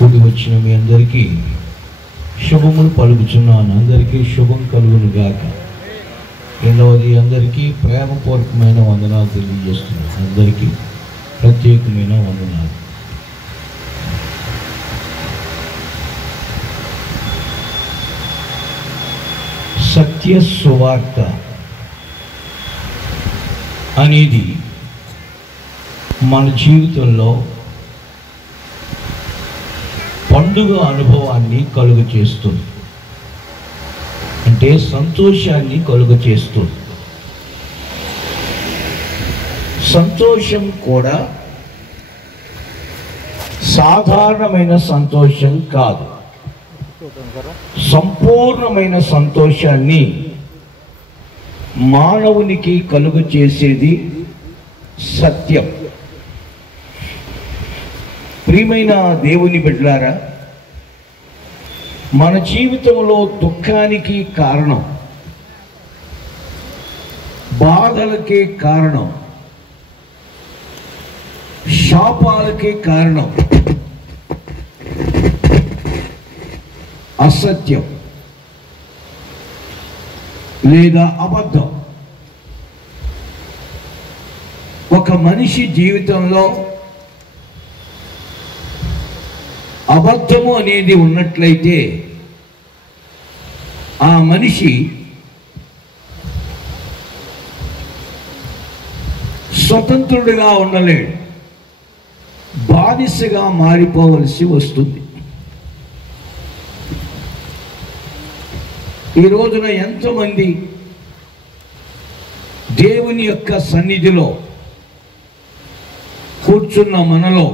కూడి వచ్చిన మీ అందరికీ శుభములు పలుకుచున్నాను. అందరికీ శుభం కలుగును గాక. రెండవది, అందరికీ ప్రేమపూర్వకమైన వందనాలు తెలియజేస్తున్నాను. అందరికీ ప్రత్యేకమైన వందనాలు. సత్య సువార్త అనేది మన జీవితంలో పండుగ అనుభవాన్ని కలుగ చేస్తుంది. అంటే సంతోషాన్ని కలుగ చేస్తుంది. సంతోషం కూడా సాధారణమైన సంతోషం కాదు. సంపూర్ణమైన సంతోషాన్ని మానవునికి కలుగ చేసేది సత్యం. ప్రియమైన దేవుని బిడ్డలారా, మన జీవితంలో దుఃఖానికి కారణం, బాధలకి కారణం, శాపాలకి కారణం అసత్యం లేదా అబద్ధం. ఒక మనిషి జీవితంలో అబద్ధము అనేది ఉన్నట్లయితే ఆ మనిషి స్వతంత్రుడిగా ఉండలేడు, బానిసగా మారిపోవలసి వస్తుంది. ఈ రోజున ఎంతోమంది దేవుని యొక్క సన్నిధిలో కూర్చున్న మనలో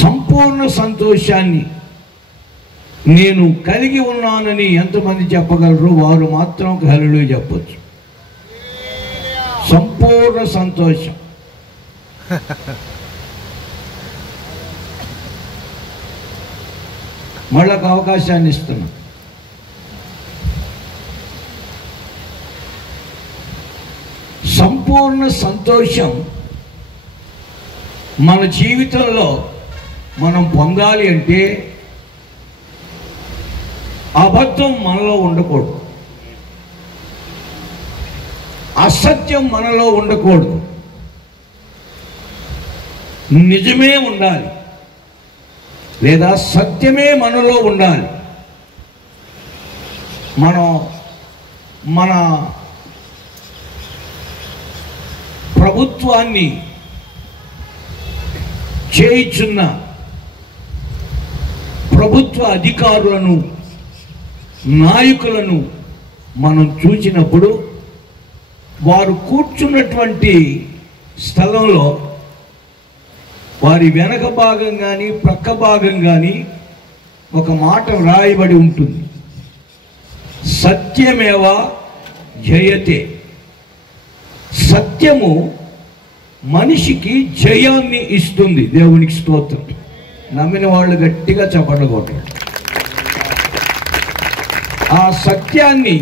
సంపూర్ణ సంతోషాన్ని నేను కలిగి ఉన్నానని ఎంతమంది చెప్పగలరు? వారు మాత్రం హల్లెలూయా చెప్పొచ్చు. సంపూర్ణ సంతోషం. మళ్ళొక అవకాశాన్ని ఇస్తున్నాం. సంపూర్ణ సంతోషం మన జీవితంలో మనం పొందాలి అంటే అబద్ధం మనలో ఉండకూడదు, అసత్యం మనలో ఉండకూడదు, నిజమే ఉండాలి లేదా సత్యమే మనలో ఉండాలి. మన ప్రభుత్వాన్ని చేయుచున్న ప్రభుత్వ అధికారులను, నాయకులను మనం చూసినప్పుడు వారు కూర్చున్నటువంటి స్థలంలో వారి వెనక భాగం కానీ ప్రక్క భాగం కానీ ఒక మాట వ్రాయబడి ఉంటుంది, సత్యమేవ జయతే. సత్యము మనిషికి జయాన్ని ఇస్తుంది. దేవునికి స్తోత్రం. నమ్మిన వాళ్ళు గట్టిగా చప్పట్లు కొట్టారు. ఆ సత్యాన్ని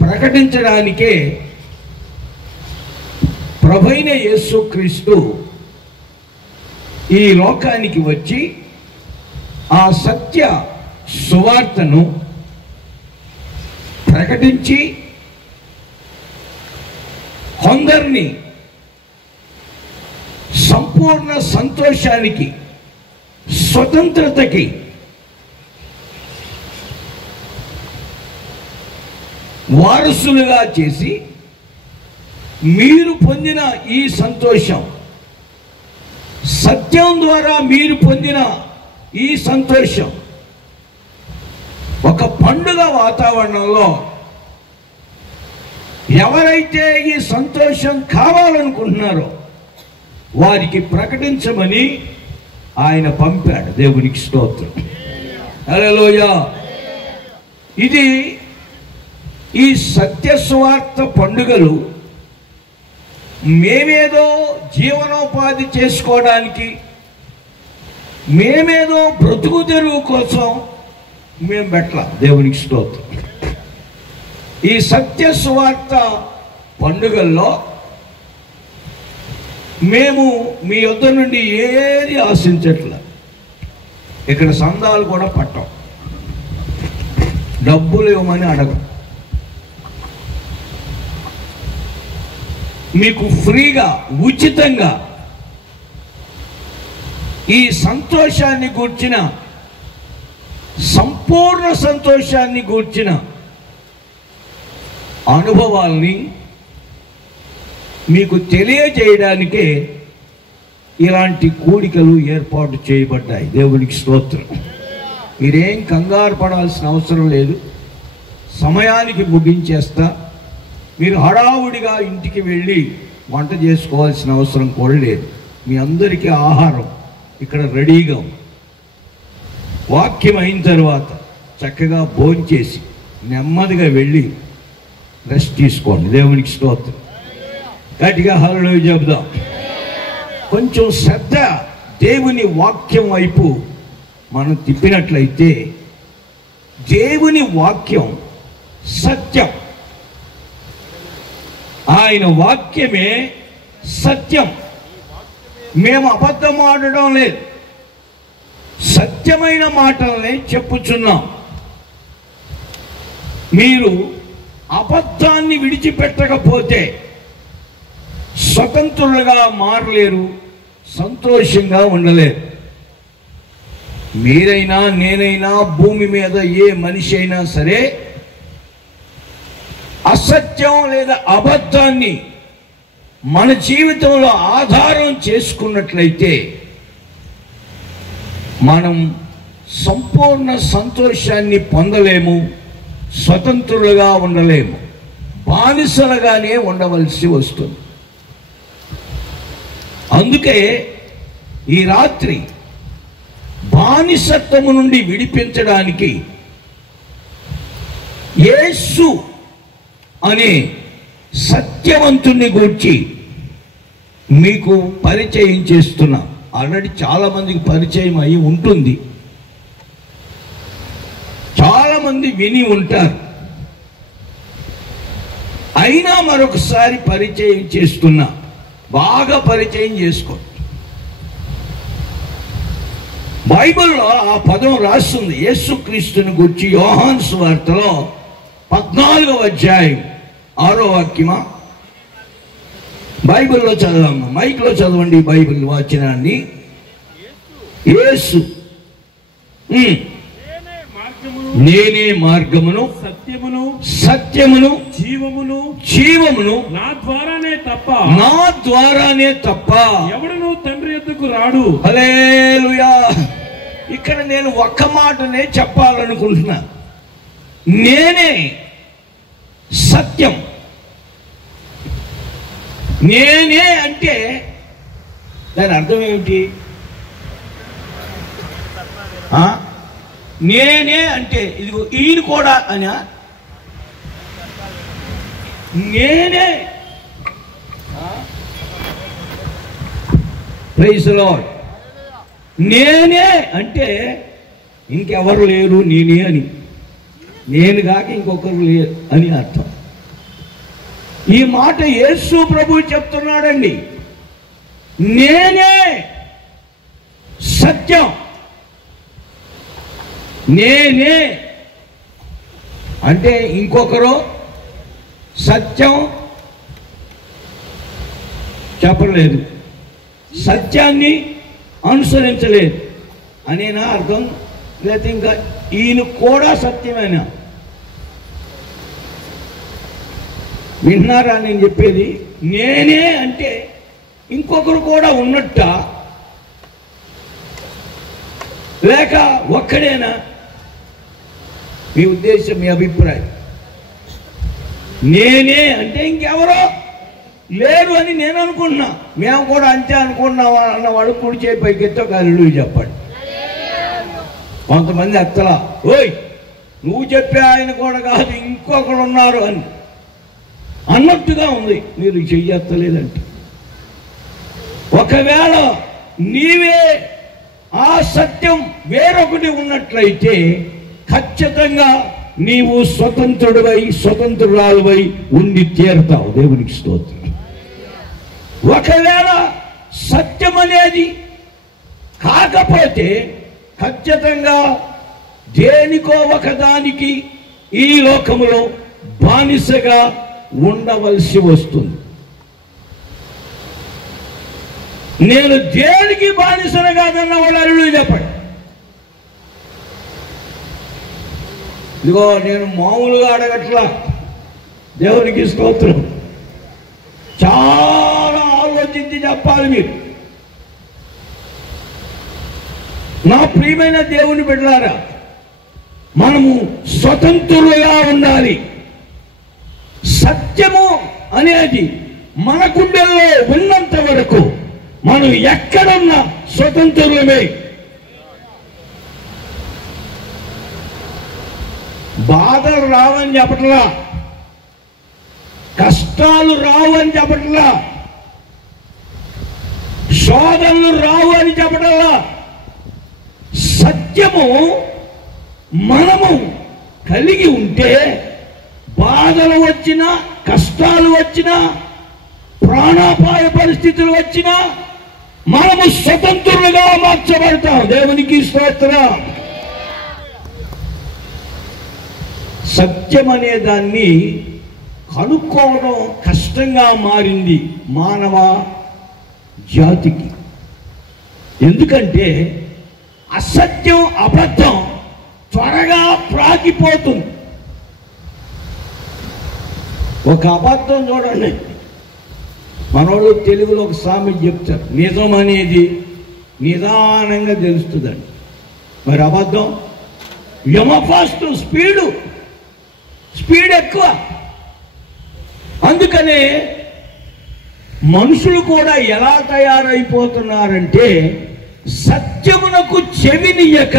ప్రకటించడానికే ప్రభువైన యేసుక్రీస్తు ఈ లోకానికి వచ్చి ఆ సత్య సువార్తను ప్రకటించి కొందరిని సంపూర్ణ సంతోషానికి, స్వతంత్రతకి వారసులుగా చేసి మీరు పొందిన ఈ సంతోషం, సత్యం ద్వారా మీరు పొందిన ఈ సంతోషం ఒక పండుగ వాతావరణంలో ఎవరైతే ఈ సంతోషం కావాలనుకుంటున్నారో వారికి ప్రకటించమని ఆయన పంపాడు. దేవునికి స్తోత్రం. హల్లెలూయా. ఇది ఈ సత్య సువార్త పండుగలు మేమేదో జీవనోపాధి చేసుకోవడానికి, మేమేదో బ్రతుకు తెరువు కోసం మేము పెట్టాల. దేవునికి స్తోత్రం. ఈ సత్య సువార్త పండుగల్లో మేము మీ యొద్ద నుండి ఏది ఆశించట్ల. ఇక్కడ సందాలు కూడా పట్టం, డబ్బులు ఇవ్వమని అడగం. మీకు ఫ్రీగా ఉచితంగా ఈ సంతోషాన్ని గూర్చిన, సంపూర్ణ సంతోషాన్ని గూర్చిన అనుభవాల్ని మీకు తెలియజేయడానికే ఇలాంటి కూడికలు ఏర్పాటు చేయబడ్డాయి. దేవునికి స్తోత్రం. మీరేం కంగారు పడాల్సిన అవసరం లేదు. సమయానికి ముగించేస్తా. మీరు హడావుడిగా ఇంటికి వెళ్ళి వంట చేసుకోవాల్సిన అవసరం కూడా లేదు. మీ అందరికీ ఆహారం ఇక్కడ రెడీగా ఉంది. వాక్యం అయిన తర్వాత చక్కగా భోంచేసి నెమ్మదిగా వెళ్ళి రెస్ట్ తీసుకోండి. దేవునికి స్తోత్రం. గట్టిగా హల్లెలూయా చెబుదాం. కొంచెం శ్రద్ధ దేవుని వాక్యం వైపు మనం తిప్పినట్లయితే, దేవుని వాక్యం సత్యం. ఆయన వాక్యమే సత్యం. మేము అబద్ధం ఆడడం లేదు, సత్యమైన మాటలనే చెప్పుచున్నాం. మీరు అబద్ధాన్ని విడిచిపెట్టకపోతే స్వతంత్రులుగా మారలేరు, సంతోషంగా ఉండలేరు. మీరైనా నేనైనా భూమి మీద ఏ మనిషి అయినా సరే అసత్యం లేదా అబద్ధాన్ని మన జీవితంలో ఆధారం చేసుకున్నట్లయితే మనం సంపూర్ణ సంతోషాన్ని పొందలేము, స్వతంత్రులుగా ఉండలేము, బానిసలుగానే ఉండవలసి వస్తుంది. అందుకే ఈ రాత్రి బానిసత్వము నుండి విడిపించడానికి యేసు అనే సత్యవంతుని గూర్చి మీకు పరిచయం చేస్తున్నా. ఆల్రెడీ చాలా మందికి పరిచయం అయి ఉంటుంది, చాలా మంది విని ఉంటారు. అయినా మరొకసారి పరిచయం చేస్తున్నా. బాగా పరిచయం చేసుకోండి. బైబిల్లో ఆ పదం రాస్తుంది యేసుక్రీస్తుని గురించి. యోహాను సువార్తలో 14వ అధ్యాయం 6వ వాక్యమా? బైబిల్లో చదవమ్మా, మైక్లో చదవండి బైబిల్ వాచనాన్ని. యేసు నేనే మార్గమును సత్యమును జీవమును నా ద్వారానే తప్ప ఎవడును తండ్రి యొద్దకు రాడు. హల్లెలూయా. ఇక్కడ నేను ఒక్క మాటనే చెప్పాలనుకుంటున్నా. నేనే సత్యం. నేనే అంటే దాని అర్థం ఏమిటి? నేనే అంటే ఇదిగో ఈయన కూడా అని. నేనే ప్రైజ్ ది లార్డ్. నేనే అంటే ఇంకెవరు లేరు, నేనే అని. నేను కాక ఇంకొకరు లేరు అని అర్థం. ఈ మాట యేసు ప్రభువు చెప్తున్నాడండి. నేనే సత్యం, నేనే అంటే ఇంకొకరు సత్యం చెప్పలేదు, సత్యాన్ని అనుసరించలేదు అనేనా అర్థం? లేకపోతే ఇంకా ఈయన కూడా సత్యమేనా? విన్నారా నేను చెప్పేది? నేనే అంటే ఇంకొకరు కూడా ఉన్నట్ట, లేక ఒక్కడేనా? మీ ఉద్దేశం, మీ అభిప్రాయం? నేనే అంటే ఇంకెవరో లేరు అని నేను అనుకుంటున్నా. మేము కూడా అంతే అనుకున్నావా అన్నవాడు కుడి చేయి పైకెత్తో హల్లెలూయా చెప్పండి. కొంతమంది అత్తలా, ఓయ్ నువ్వు చెప్పే ఆయన కూడా కాదు ఇంకొకరు ఉన్నారు అని అన్నట్టుగా ఉంది. మీరు చెయ్యత్తలేదంటే ఒకవేళ నీవే ఆ సత్యం వేరొకటి ఉన్నట్లయితే ఖచ్చితంగా నీవు స్వతంత్రుడివై స్వతంత్రురాలువై ఉండి తీరుతావు. దేవునికి స్తోత్రం. ఒకవేళ సత్యం అనేది కాకపోతే ఖచ్చితంగా దేనికో ఒకదానికి ఈ లోకములో బానిసగా ఉండవలసి వస్తుంది. నేను దేనికి బానిసను కాదన్న వాళ్ళు అల్లుడు చెప్పండి. ఇదిగో నేను మామూలుగా అడగట్లా, దేవునికి స్తోత్రం. చాలా ఆలోచించి చెప్పాలి మీరు. నా ప్రియమైన దేవుని బిడ్డలారా, మనము స్వతంత్రులుగా ఉండాలి. సత్యము అనేది మన గుండెల్లో ఉన్నంత వరకు మనం ఎక్కడున్నా స్వతంత్రులమే. బాధలు రావని చెప్పట్లా, కష్టాలు రావని చెప్పట్లా, శోధనలు రావు అని చెప్పటల్లా. సత్యము మనము కలిగి ఉంటే బాధలు వచ్చినా, కష్టాలు వచ్చినా, ప్రాణాపాయ పరిస్థితులు వచ్చినా మనము స్వతంత్రులుగా మార్చబడతాం. దేవునికి స్తోత్రం. సత్యం అనే దాన్ని కనుక్కోవడం కష్టంగా మారింది మానవ జాతికి. ఎందుకంటే అసత్యం, అబద్ధం త్వరగా ప్రాకిపోతుంది. ఒక అబద్ధం చూడండి, మనోళ్ళు తెలుగులో ఒక సామెత చెప్తారు, నిజం అనేది నిదానంగా తెలుస్తుందండి. మరి అబద్ధం యమ ఫాస్ట్, స్పీడ్ ఎక్కువ. అందుకనే మనుషులు కూడా ఎలా తయారైపోతున్నారంటే సత్యమునకు చెవినియక,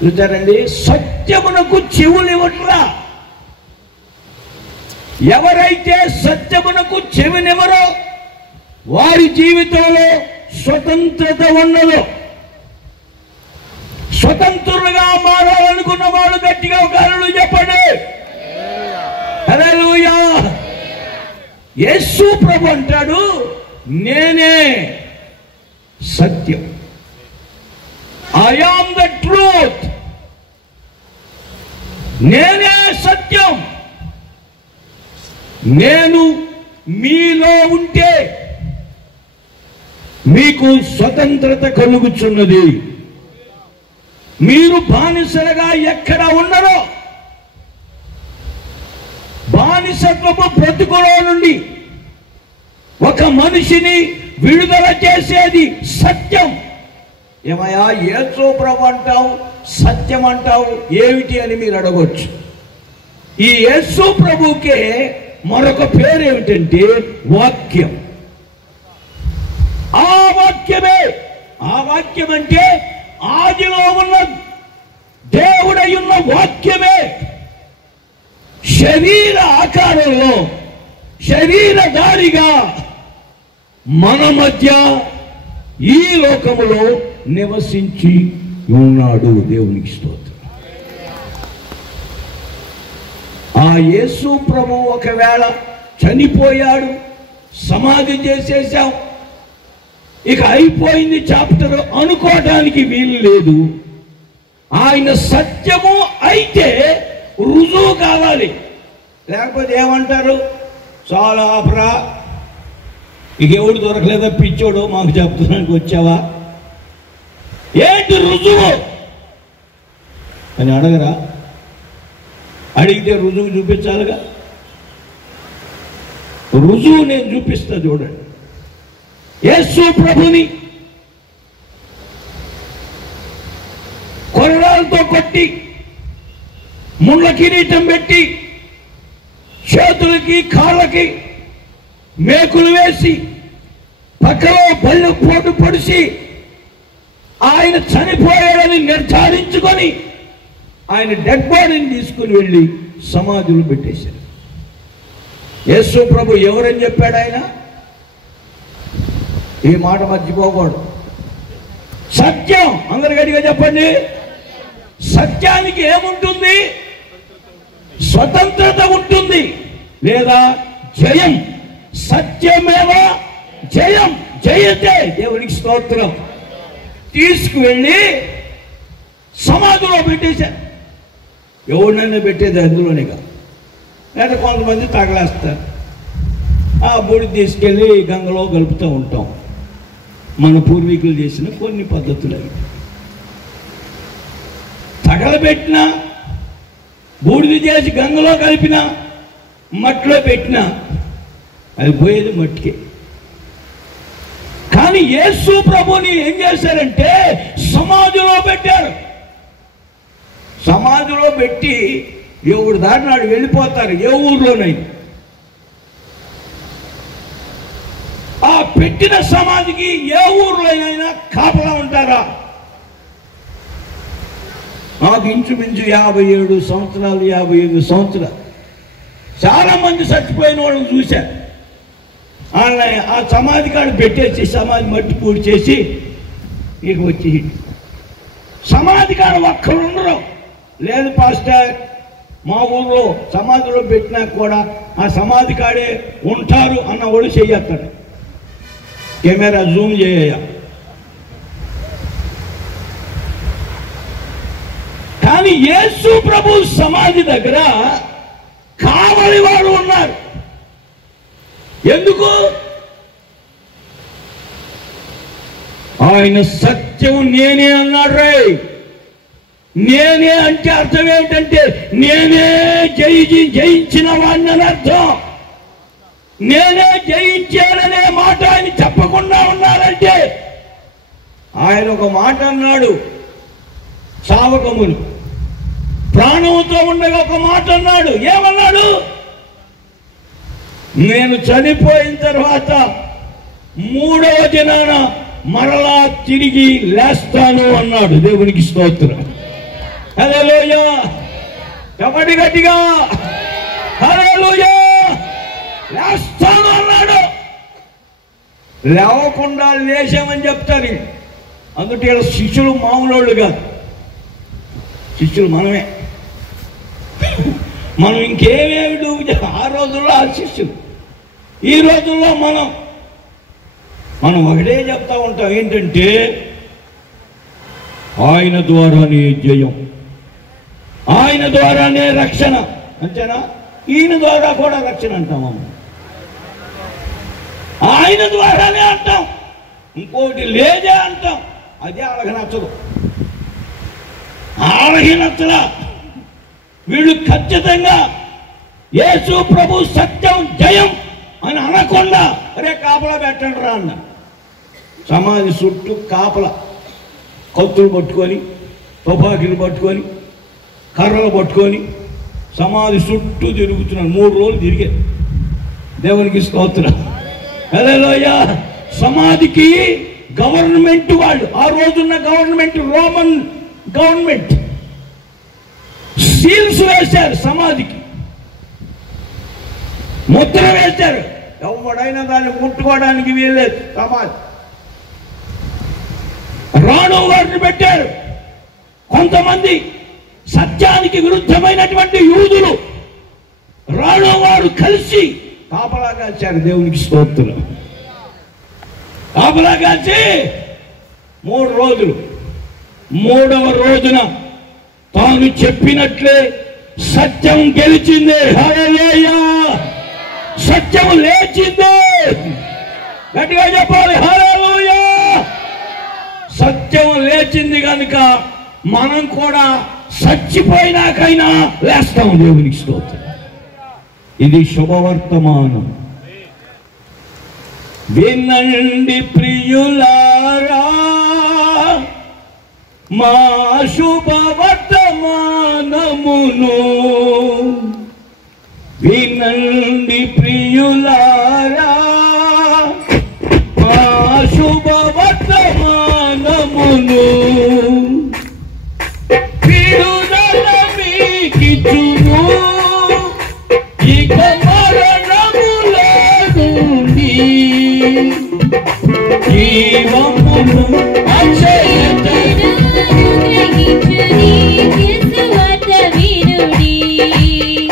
చూచారండి, సత్యమునకు చెవులివ్వట్లా. ఎవరైతే సత్యమునకు చెవినివ్వరో వారి జీవితంలో స్వతంత్రత ఉండదు. స్వతంత్రులుగా మారాలనుకున్న వాళ్ళు గట్టిగా ఒక హల్లెలూయా చెప్పండి. హల్లెలూయా. యేసు ప్రభు అంటాడు, నేనే సత్యం. I am the truth. నేనే సత్యం. నేను మీలో ఉంటే మీకు స్వతంత్రత కలుగుచున్నది. మీరు బానిసలుగా ఎక్కడ ఉండరో, బానిసత్వపు బ్రతుకులో నుండి ఒక మనిషిని విడుదల చేసేది సత్యం. ఏమయ్యా యేసు ప్రభు అంటావు, సత్యం అంటావు, ఏమిటి అని మీరు అడగొచ్చు. ఈ యేసు ప్రభుకే మరొక పేరు ఏమిటంటే వాక్యం. ఆ వాక్యమే, ఆ వాక్యం అంటే ఆదిలో ఉన్న దేవుడై ఉన్న వాక్యమే శరీర ఆకారంలో శరీరధారిగా మన మధ్య ఈ లోకములో నివసించి ఉన్నాడు. దేవునికి స్తోత్రం. ఆ యేసు ప్రభు ఒకవేళ చనిపోయాడు, సమాధి చేసేసాం, ఇక అయిపోయింది చాప్టర్ అనుకోవడానికి వీలు లేదు. ఆయన సత్యము అయితే రుజువు కావాలి. లేకపోతే ఏమంటారు, చాలా ఆపరా, ఇక ఎవడు దొరకలేదా, పిచ్చోడు మాకు చెప్తున్నానికి వచ్చావా, ఏంటి రుజువు అని అడగరా? అడిగితే రుజువు చూపించాలిగా. రుజువు నేను చూపిస్తా చూడండి. యేసు ప్రభుని కొరడాలతో కొట్టి, ముళ్ళ కిరీటం పెట్టి, చేతులకి కాళ్ళకి మేకులు వేసి, పక్కలో బళ్ళు పోటు పొడిచి ఆయన చనిపోయాడని నిర్ధారించుకొని ఆయన డెడ్ బాడీని తీసుకుని వెళ్ళి సమాధులు పెట్టేశారు. యేసు ప్రభు ఎవరని చెప్పాడు ఆయన? ఈ మాట మర్చిపోకూడదు. సత్యం. అందరు గట్టిగా చెప్పండి. సత్యానికి ఏముంటుంది? స్వతంత్రత ఉంటుంది లేదా జయం. సత్యమేవ జయం. జయతే. దేవునికి స్తోత్రం. తీసుకువెళ్ళి సమాధిలో పెట్టేశారు. ఎవరినైనా పెట్టేది అందులోనేగా, లేదా కొంతమంది తగలేస్తారు. ఆ బూడిద తీసుకెళ్ళి గంగలో కలుపుతూ ఉంటాం. మన పూర్వీకులు చేసిన కొన్ని పద్ధతులు అవి. తగలబెట్టినా, బూడిద చేసి గంగలో కలిపినా, మట్టిలో పెట్టినా అది పోయేది మట్టికే. కానీ యేసు ప్రభుని ఏం చేశారంటే సమాధిలో పెట్టారు. సమాధిలో పెట్టి ఎవడు దాటినాడు వెళ్ళిపోతారు, ఏ ఊర్లోనైనా. ఆ పెట్టిన సమాధికి ఏ ఊర్లోనైనా కాపలా ఉంటారా? నాకు ఇంచుమించు 57 సంవత్సరాలు, 58 సంవత్సరాలు. చాలా మంది చచ్చిపోయిన వాళ్ళని చూశారు. ఆ సమాధి కాడ పెట్టేసి సమాధి మట్టి పూడి చేసి ఇక వచ్చి సమాధి కాడ ఒక్కరు ఉండరు. లేదు పాస్టర్, మా ఊళ్ళో సమాధిలో పెట్టినా కూడా ఆ సమాధి కాడే ఉంటారు అన్న వాడు చెయ్యస్తాడు. కెమెరా జూమ్ చేయ. కానీ యేసు ప్రభు సమాధి దగ్గర కావలి వారు ఉన్నారు. ఎందుకు? ఆయన సత్యం నేనే అన్నాడు. రే, నేనే అంటే అర్థం ఏమిటంటే నేనే జయించిన వాడిని అని అర్థం. నేనే జయించాననే మాట ఆయన చెప్పకుండా ఉన్నారంటే, ఆయన ఒక మాట అన్నాడు. సావకములు ప్రాణంతో ఉండగా ఒక మాట అన్నాడు. ఏమన్నాడు? నేను చనిపోయిన తర్వాత 3వ దినాన మరలా తిరిగి లేస్తాను అన్నాడు. దేవునికి స్తోత్రం. హల్లెలూయా. చెప్పండి గట్టిగా, హల్లెలూయా. లేస్తాను అన్నాడు. లేవకుండా లేచామని చెప్తారు. అందుకే శిష్యులు మామూలు కాదు. శిష్యులు మనమే. మనం ఇంకేమేమి ఆ రోజుల్లో ఆ శిష్యులు, ఈ రోజుల్లో మనం ఒకటే చెప్తా ఉంటాం. ఏంటంటే ఆయన ద్వారానే జయం, ఆయన ద్వారానే రక్షణ. అంతేనా? ఈయన ద్వారా కూడా రక్షణ అంటాం. ఆయన ద్వారానే అంటాం, ఇంకోటి లేదే అంటాం. అదే వాళ్ళకి నచ్చదు. వాళ్ళకి నచ్చలా. వీళ్ళు ఖచ్చితంగా యేసు ప్రభు సత్యం జయం అని అనకుండా అరే కాపలా పెట్టండి రా అన్న. సమాధి చుట్టూ కాపలా, కత్తులు పట్టుకొని, తుపాకీలు పట్టుకొని, కర్రలు పట్టుకొని సమాధి చుట్టూ తిరుగుతున్నాడు. 3 రోజులు తిరిగారు. దేవునికి స్తోత్రం. హల్లెలూయా. సమాధికి గవర్నమెంట్ వాళ్ళు, ఆ రోజున్న గవర్నమెంట్, రోమన్ గవర్నమెంట్ సీల్స్ వేశారు. సమాధికి ముద్ర వేశారు. ఎవడైనా దాన్ని ముట్టుకోవడానికి వీల్లేదు. సమాధి రాణు వారిని పెట్టారు. కొంతమంది సత్యానికి విరుద్ధమైనటువంటి యూదులు రాణు వారు కలిసి కాపలా కాల్చారు. దేవునికి స్తోత్రం. కాపలా కాల్చి 3 రోజులు. 3వ రోజున తాను చెప్పినట్లే సత్యం గెలిచింది. హల్లెలూయా. సత్యం లేచింది. గట్టిగా చెప్పాలి, హల్లెలూయా. సత్యం లేచింది కనుక మనం కూడా చచ్చిపోయినాకైనా లేస్తాం. దేవునికి స్తోత్రం. ఇది శుభవర్తమానం. వినండి ప్రియులారా, మా శుభవర్తమానమును. వినండి ప్రియులారా, మా శుభవర్తమానమును. విడుదల మీకిచ్చును, ఇక మరణములో నుండి జీవమును అక్షయతను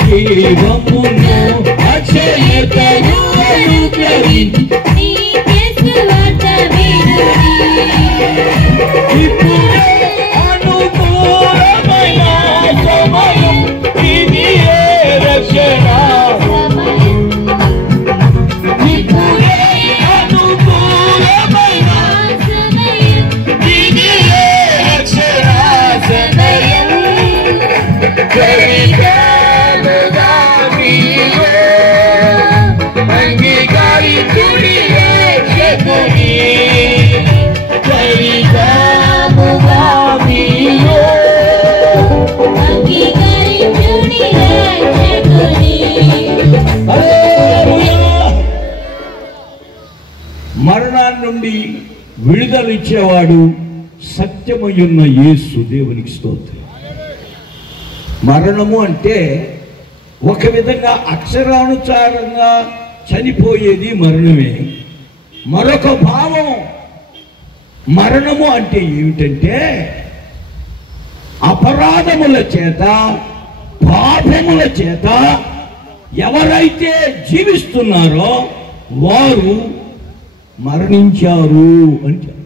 జీవమును అక్షయతను అనుగ్రహించి ఇప్పుడే అనుకూలమైన సమయం, ఇదియే రక్షణ సమయం. ఇప్పుడే అనుకూలమైన సమయం, ఇదియే రక్షణ సమయం. త్వరితముగా మీలో అంగీకరించుడి రక్షకుని. త్వరితముగా మీలో అంగీకరించుడి రక్షకుని. హల్లెలూయా. మరణాన్ని నుండి విడుదల ఇచ్చేవాడు సత్యమయ్యున్న యేసు. దేవునికి స్తోత్రం. మరణము అంటే ఒక విధంగా అక్షరానుసారంగా చనిపోయేది మరణమే. మరొక భావం మరణము అంటే ఏమిటంటే అపరాధముల చేత పాపముల చేత ఎవరైతే జీవిస్తున్నారో వారు మరణించారు అని చెప్తారు.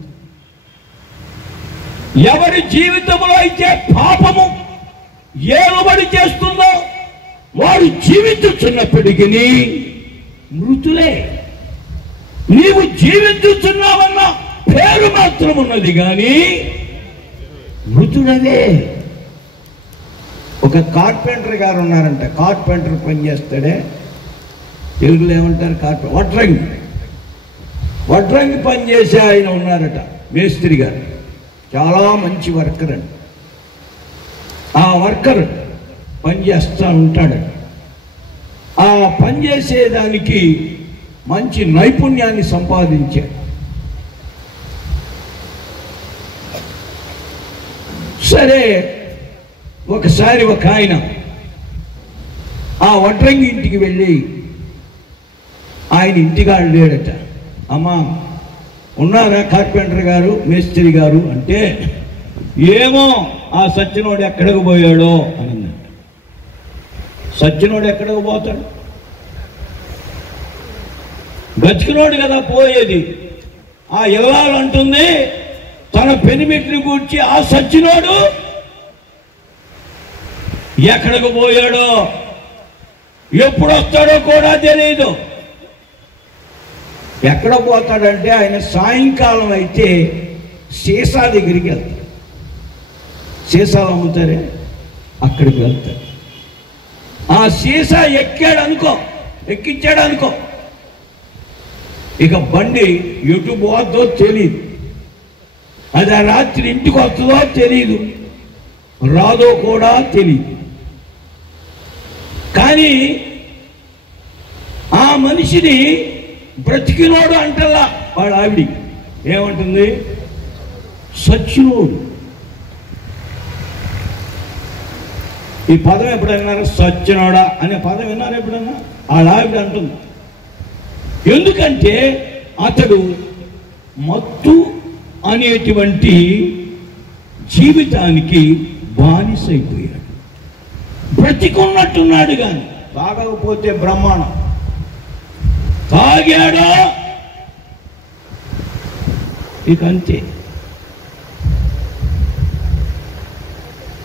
ఎవరి జీవితంలో అయితే పాపము ఏలుబడి చేస్తుందో వారు జీవించుచున్నప్పటికీ మృతులే. నీవు జీవించుచున్నావన్న పేరు మాత్రం ఉన్నది కానీ మృతుడవే. ఒక కార్పెంటర్ గారు ఉన్నారంట. కార్పెంటర్ పని చేస్తాడే, తెలుగులో ఏమంటారు, వడ్రంగి పని చేసే ఆయన ఉన్నారట, మేస్త్రి గారు. చాలా మంచి వర్కర్ అండి. ఆ వర్కర్ పని చేస్తూ ఉంటాడు. ఆ పని చేసేదానికి మంచి నైపుణ్యాన్ని సంపాదించాడు. సరే, ఒకసారి ఒక ఆయన ఆ వడ్రంగి ఇంటికి వెళ్ళి ఆయన ఇంటికాడు లేడట. అమ్మా ఉన్నారా కార్పెంటర్ గారు, మేస్త్రి గారు అంటే, ఏమో ఆ సచ్చినోడు ఎక్కడికి పోయాడో అని అన్నాడు. సచ్చినోడు ఎక్కడికి పోతాడు? గచ్చినోడు కదా పోయేది. ఆ ఇల్లాలు అంటుంది తన పెనిమిటిని కూర్చి, ఆ సచ్చినోడు ఎక్కడికి పోయాడో ఎప్పుడు వస్తాడో కూడా తెలియదు. ఎక్కడ పోతాడంటే ఆయన సాయంకాలం అయితే సీసా దగ్గరికి వెళ్తాడు. సీసాలు అమ్ముతారే, అక్కడికి వెళ్తాడు. ఆ సీసా ఎక్కించాడు అనుకో, ఇక బండి ఎటు పోద్దో తెలియదు. అది ఆ రాత్రి ఇంటికి వస్తుందో తెలియదు, రాదో కూడా తెలియదు. కానీ ఆ మనిషిని బ్రతికినోడు అంటల్లా. వాడు ఆవిడి ఏమంటుంది? సచ్చినోడు. ఈ పదం ఎప్పుడన్నారు? సచ్చినోడా అనే పదం విన్నారు ఎప్పుడన్నా? వాళ్ళ ఆవిడ అంటుంది. ఎందుకంటే అతడు మత్తు అనేటువంటి జీవితానికి బానిసైపోయాడు. బ్రతికున్నట్టున్నాడు కానీ తాగకపోతే బ్రహ్మాండం. తాగాడో ఇక అంతే.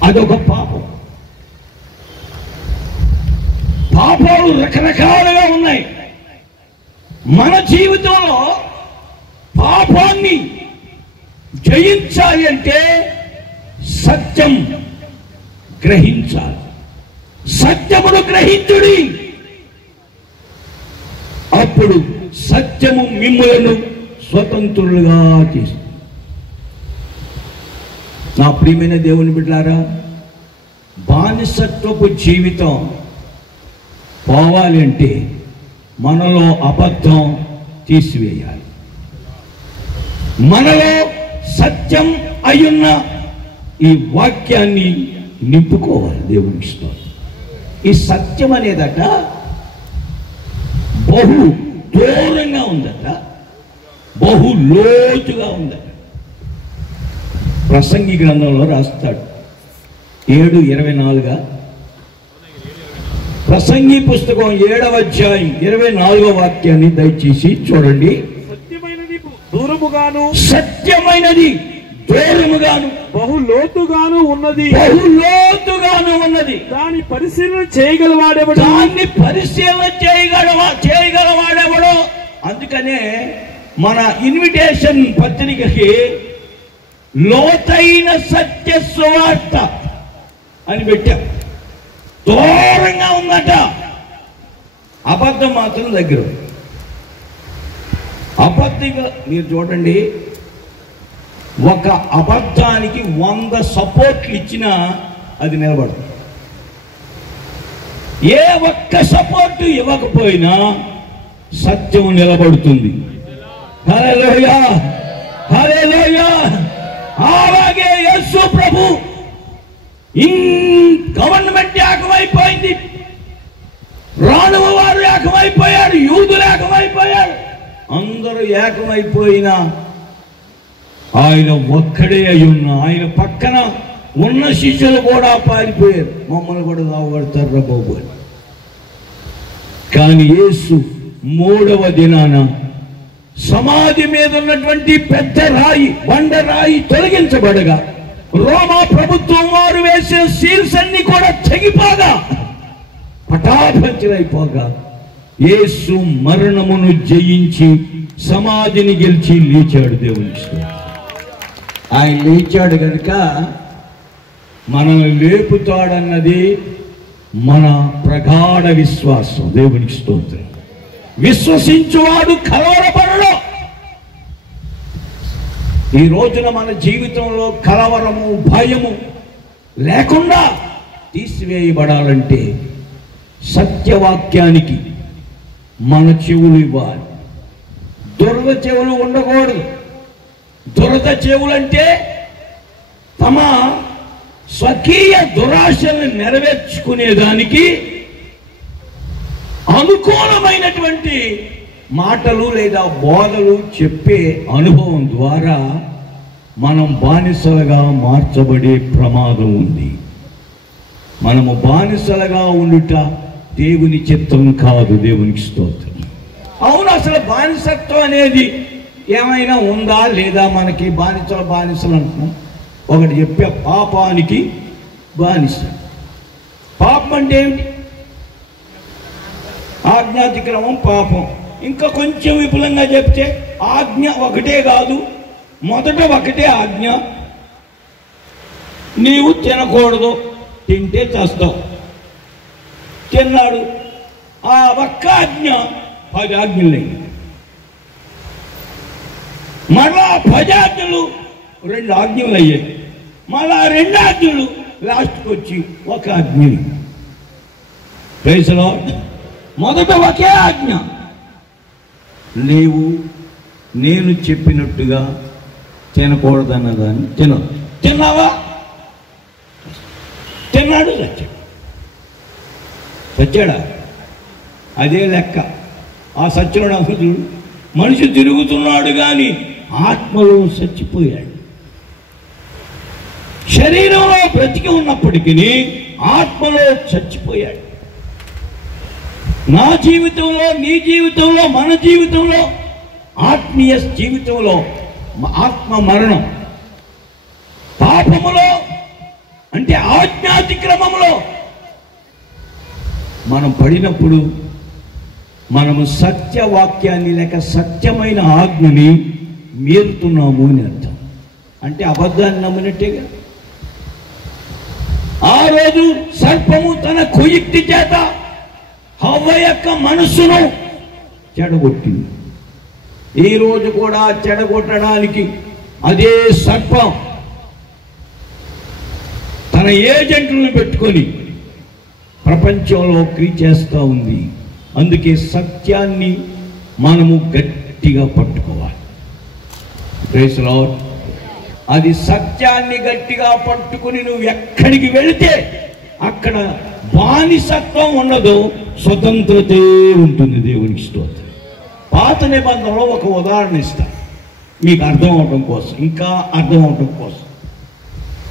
అదొక పాపం. పాపాలు రకరకాలుగా ఉన్నాయి. మన జీవితంలో పాపాన్ని జయించాలి అంటే సత్యం గ్రహించాలి. సత్యమును గ్రహించుడి, అప్పుడు సత్యము మిమ్ములను స్వతంత్రులుగా చేస్తుంది. నా ప్రియమైన దేవుని బిడ్డలారా, బానిసత్వపు జీవితం పోవాలి అంటే మనలో అబద్ధం తీసివేయాలి. మనలో సత్యం అయ్యున్న ఈ వాక్యాన్ని నింపుకోవాలి. దేవునికి స్తోత్రం. ఈ సత్యం అనేదట బహు దూరంగా ఉందట, బహు లోతుగా ఉందట. ప్రసంగి గ్రంథంలో రాస్తాడు 7:24. ప్రసంగి పుస్తకం 7వ అధ్యాయం 24వ వాక్యాన్ని దయచేసి చూడండి. సత్యమైనది దూరముగాను, సత్యమైనది దూరముగాను బహు లోతుగాను ఉన్నది. దాన్ని పరిశీలన చేయగలవాడెవడు? చేయగలవాడెవడో. అందుకనే మన ఇన్విటేషన్ పత్రికకి లోతైన సత్య సువార్త అని పెట్టాం. దూరంగా ఉందట, అబద్ధం మాత్రం దగ్గర. అబద్ధిగా మీరు చూడండి, ఒక అబద్ధానికి 100 సపోర్ట్లు ఇచ్చినా అది నిలబడదు. ఏ ఒక్క సపోర్టు ఇవ్వకపోయినా సత్యం నిలబడుతుంది. హల్లెలూయా, హల్లెలూయా. అలాగే యేసు ప్రభు గవర్నమెంట్ ఏకమైపోయింది, రాణువ వారు ఏకమైపోయారు, యూదులు ఏకమైపోయారు. అందరూ ఏకమైపోయినా ఆయన ఒక్కడే అయ్యున్న, ఆయన పక్కన ఉన్న శిష్యులు కూడా పారిపోయారు. మమ్మల్ని కూడా రావగడతారు బాబు అని. కానీ యేసు 3వ దినాన సమాధి మీద ఉన్నటువంటి పెద్ద రాయి, బండరాయి తొలగించబడగా, రోమా ప్రభుత్వం వారు వేసిన సీల్స్ అన్ని కూడా తెగిపోగా, పటాపంచలైపోగా, యేసు మరణమును జయించి సమాధిని గెలిచి లేచాడు. దేవుని ఆయన లేచాడు కనుక మనల్ని లేపుతాడన్నది మన ప్రగాఢ విశ్వాసం. దేవునికి స్తోత్రం. విశ్వసించువాడు కలవరపడడు. ఈ రోజున మన జీవితంలో కలవరము, భయము లేకుండా తీసివేయబడాలంటే సత్యవాక్యానికి మన చెవులు ఇవ్వాలి. దురద చెవులు ఉండకూడదు. దురద చెవులంటే తమ స్వకీయ దురాశలను నెరవేర్చుకునేదానికి అనుకూలమైనటువంటి మాటలు లేదా బోధలు చెప్పే అనుభవం ద్వారా మనం బానిసలుగా మార్చబడే ప్రమాదం ఉంది. మనము బానిసలుగా ఉండుట దేవుని చిత్తం కాదు. దేవునికి స్తోత్రం. అవును, అసలు బానిసత్వం అనేది ఏమైనా ఉందా లేదా? మనకి బానిసలు అంటున్నాం. ఒకటి చెప్పే, పాపానికి బానిస. పాపం అంటే ఏమిటి? ఆజ్ఞాతిక్రమం పాపం. ఇంకా కొంచెం విపులంగా చెప్తే ఆజ్ఞ ఒకటే కాదు, మొదట ఒకటే ఆజ్ఞ, నీవు తినకూడదు, తింటే చేస్తావు. తిన్నాడు, ఆ ఒక్క ఆజ్ఞ 10 ఆజ్ఞలైంది. మళ్ళా 10 ఆజ్ఞలు 2 ఆజ్ఞలు అయ్యాయి. మళ్ళా 2 ఆజ్ఞలు లాస్ట్కి వచ్చి 1 ఆజ్ఞ. Praise lord. మొదట ఒకే ఆజ్ఞ, నేను చెప్పినట్టుగా తినకూడదన్నదాన్ని తిన్నావా? తిన్నాడు, చచ్చాడా? అదే లెక్క. ఆ సత్యుడు అసలు మనిషి తిరుగుతున్నాడు కానీ ఆత్మలో చచ్చిపోయాడు. శరీరంలో బ్రతికి ఉన్నప్పటికీ ఆత్మలో చచ్చిపోయాడు. నా జీవితంలో, నీ జీవితంలో, మన జీవితంలో, ఆత్మీయ జీవితంలో ఆత్మ మరణం, పాపములో అంటే ఆజ్ఞాతిక్రమములో మనం పడినప్పుడు మనము సత్యవాక్యాన్ని లేక సత్యమైన ఆజ్ఞని మీరుతున్నాము అని అర్థం. అంటే అబద్ధాన్ని నమ్మినట్టేగా. ఆ రోజు సర్పము తన కుయుక్తి చేత హవ్వ యొక్క మనస్సును చెడగొట్టింది. ఈ రోజు కూడా చెడగొట్టడానికి అదే సర్పం తన ఏజెంట్లను పెట్టుకొని ప్రపంచంలో క్రియ చేస్తూ ఉంది. అందుకే సత్యాన్ని మనము గట్టిగా పట్టుకోవాలి. Praise lord. అది సత్యాన్ని గట్టిగా పట్టుకుని నువ్వు ఎక్కడికి వెళితే అక్కడ బానిసత్వం ఉండదు, స్వతంత్రతే ఉంటుంది. దేవునికి స్తోత్రం. పాత నిబంధనలో ఒక ఉదాహరణ ఇస్తా మీకు అర్థం అవడం కోసం, ఇంకా అర్థం అవడం కోసం,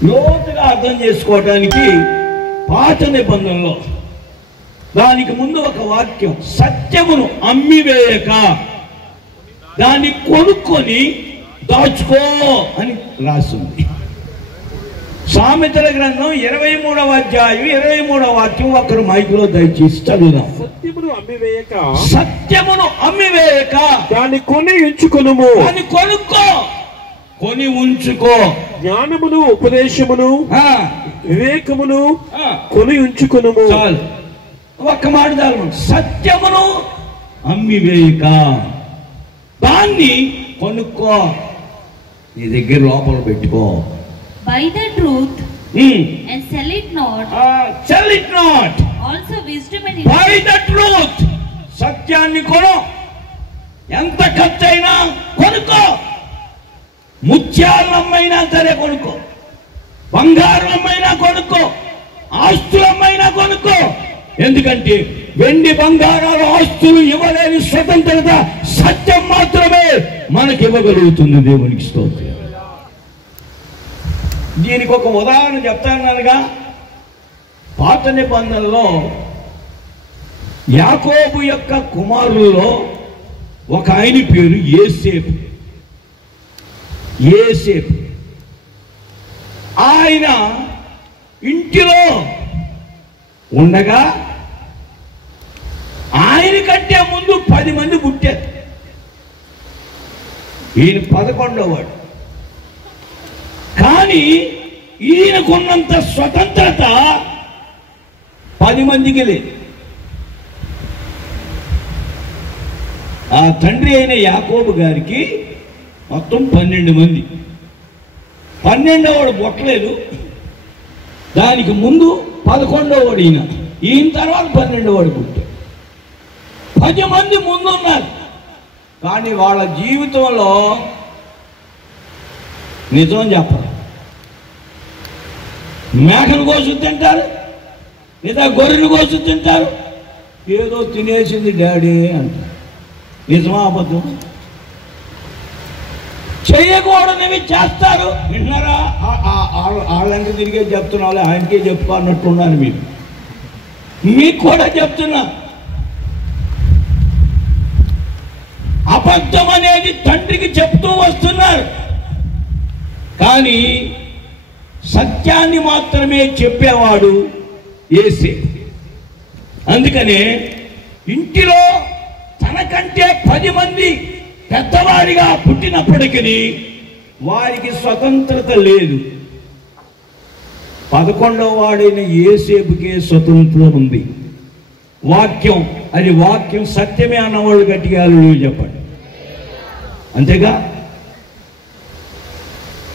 లోతుగా అర్థం చేసుకోవడానికి. పాత నిబంధనలో దానికి ముందు ఒక వాక్యం, సత్యమును అమ్మివేయక దాన్ని కొనుక్కొని దాచుకో అని రాస్తుంది. సామెతల గ్రంథం 23వ అధ్యాయం 23వ వాక్యం ఒకరు మైకులో దయచేసి చదువుదాం. సత్యమును అమ్మివేయక సత్యమును అమ్మివేయక దాన్ని కొని ఉంచుకొనుము. దాన్ని కొనుక్కో, కొని ఉంచుకో. జ్ఞానమును ఉపదేశమును వివేకమును కొని ఉంచుకొనుము. చాలు, ఒక్క మాట చాలు. సత్యమును అమ్మివేయక దాన్ని కొనుక్కో, నీ దగ్గర లోపల పెట్టుకో. Buy the truth and sell it not. Sell it not. Also wisdom and Buy the truth. సత్యాన్ని కొను, ఎంత ఖర్చైనా కొనుక్కో. ముత్యాలమ్మైనా సరే కొనుక్కో, బంగారమైనా కొనుక్కో, ఆస్తులమ్మైనా కొనుక్కో. ఎందుకంటే వెండి బంగారాలు ఆస్తులు ఇవ్వలేని స్వతంత్రత సత్యం మాత్రమే మనకి ఇవ్వగలుగుతుంది. దేవునికి స్తోత్రం. దీనికి ఒక ఉదాహరణ చెప్తానగా, పాత నిబంధనలో యాకోబు యొక్క కుమారుల్లో ఒక ఆయన పేరు యోసేపు. యోసేపు ఆయన ఇంటిలో ఉండగా ఆయన కంటే ముందు 10 మంది పుట్టారు. ఈయన 11వ వాడు. కానీ ఈయనకున్నంత స్వతంత్రత 10 మందికి లేదు. ఆ తండ్రి అయిన యాకోబు గారికి మొత్తం 12 మంది. 12వ వాడు పుట్టలేదు. దానికి ముందు 11వ వాడు ఈయన తర్వాత 12వ వాడు పుట్టాడు. 10 మంది ముందున్నారు. కానీ వాళ్ళ జీవితంలో నిజం చెప్పరు. మేకను కోసి తింటారు, లేదా గొర్రెను కోసి తింటారు. ఏదో తినేసింది డాడీ అంటారు. నిజమా అబద్ధం? చేయకూడనివి చేస్తారు. విన్నారా? వాళ్ళంటే తిరిగే చెప్తున్నా, ఆయనకే చెప్పు అన్నట్టున్నాను. మీకు కూడా చెప్తున్నా, అబద్ధం అనేది తండ్రికి చెప్తూ వస్తున్నారు. కానీ సత్యాన్ని మాత్రమే చెప్పేవాడు యోసేపు. అందుకనే ఇంటిలో తనకంటే 10 మంది పెద్దవాడిగా పుట్టినప్పటికీ వారికి స్వతంత్రత లేదు. 11వ వాడైన యోసేపుకే స్వతంత్రం ఉంది. వాక్యం, అది వాక్యం సత్యమే అన్నవాళ్ళు గట్టిగా హల్లెలూయా చెప్పండి. అంతేగా?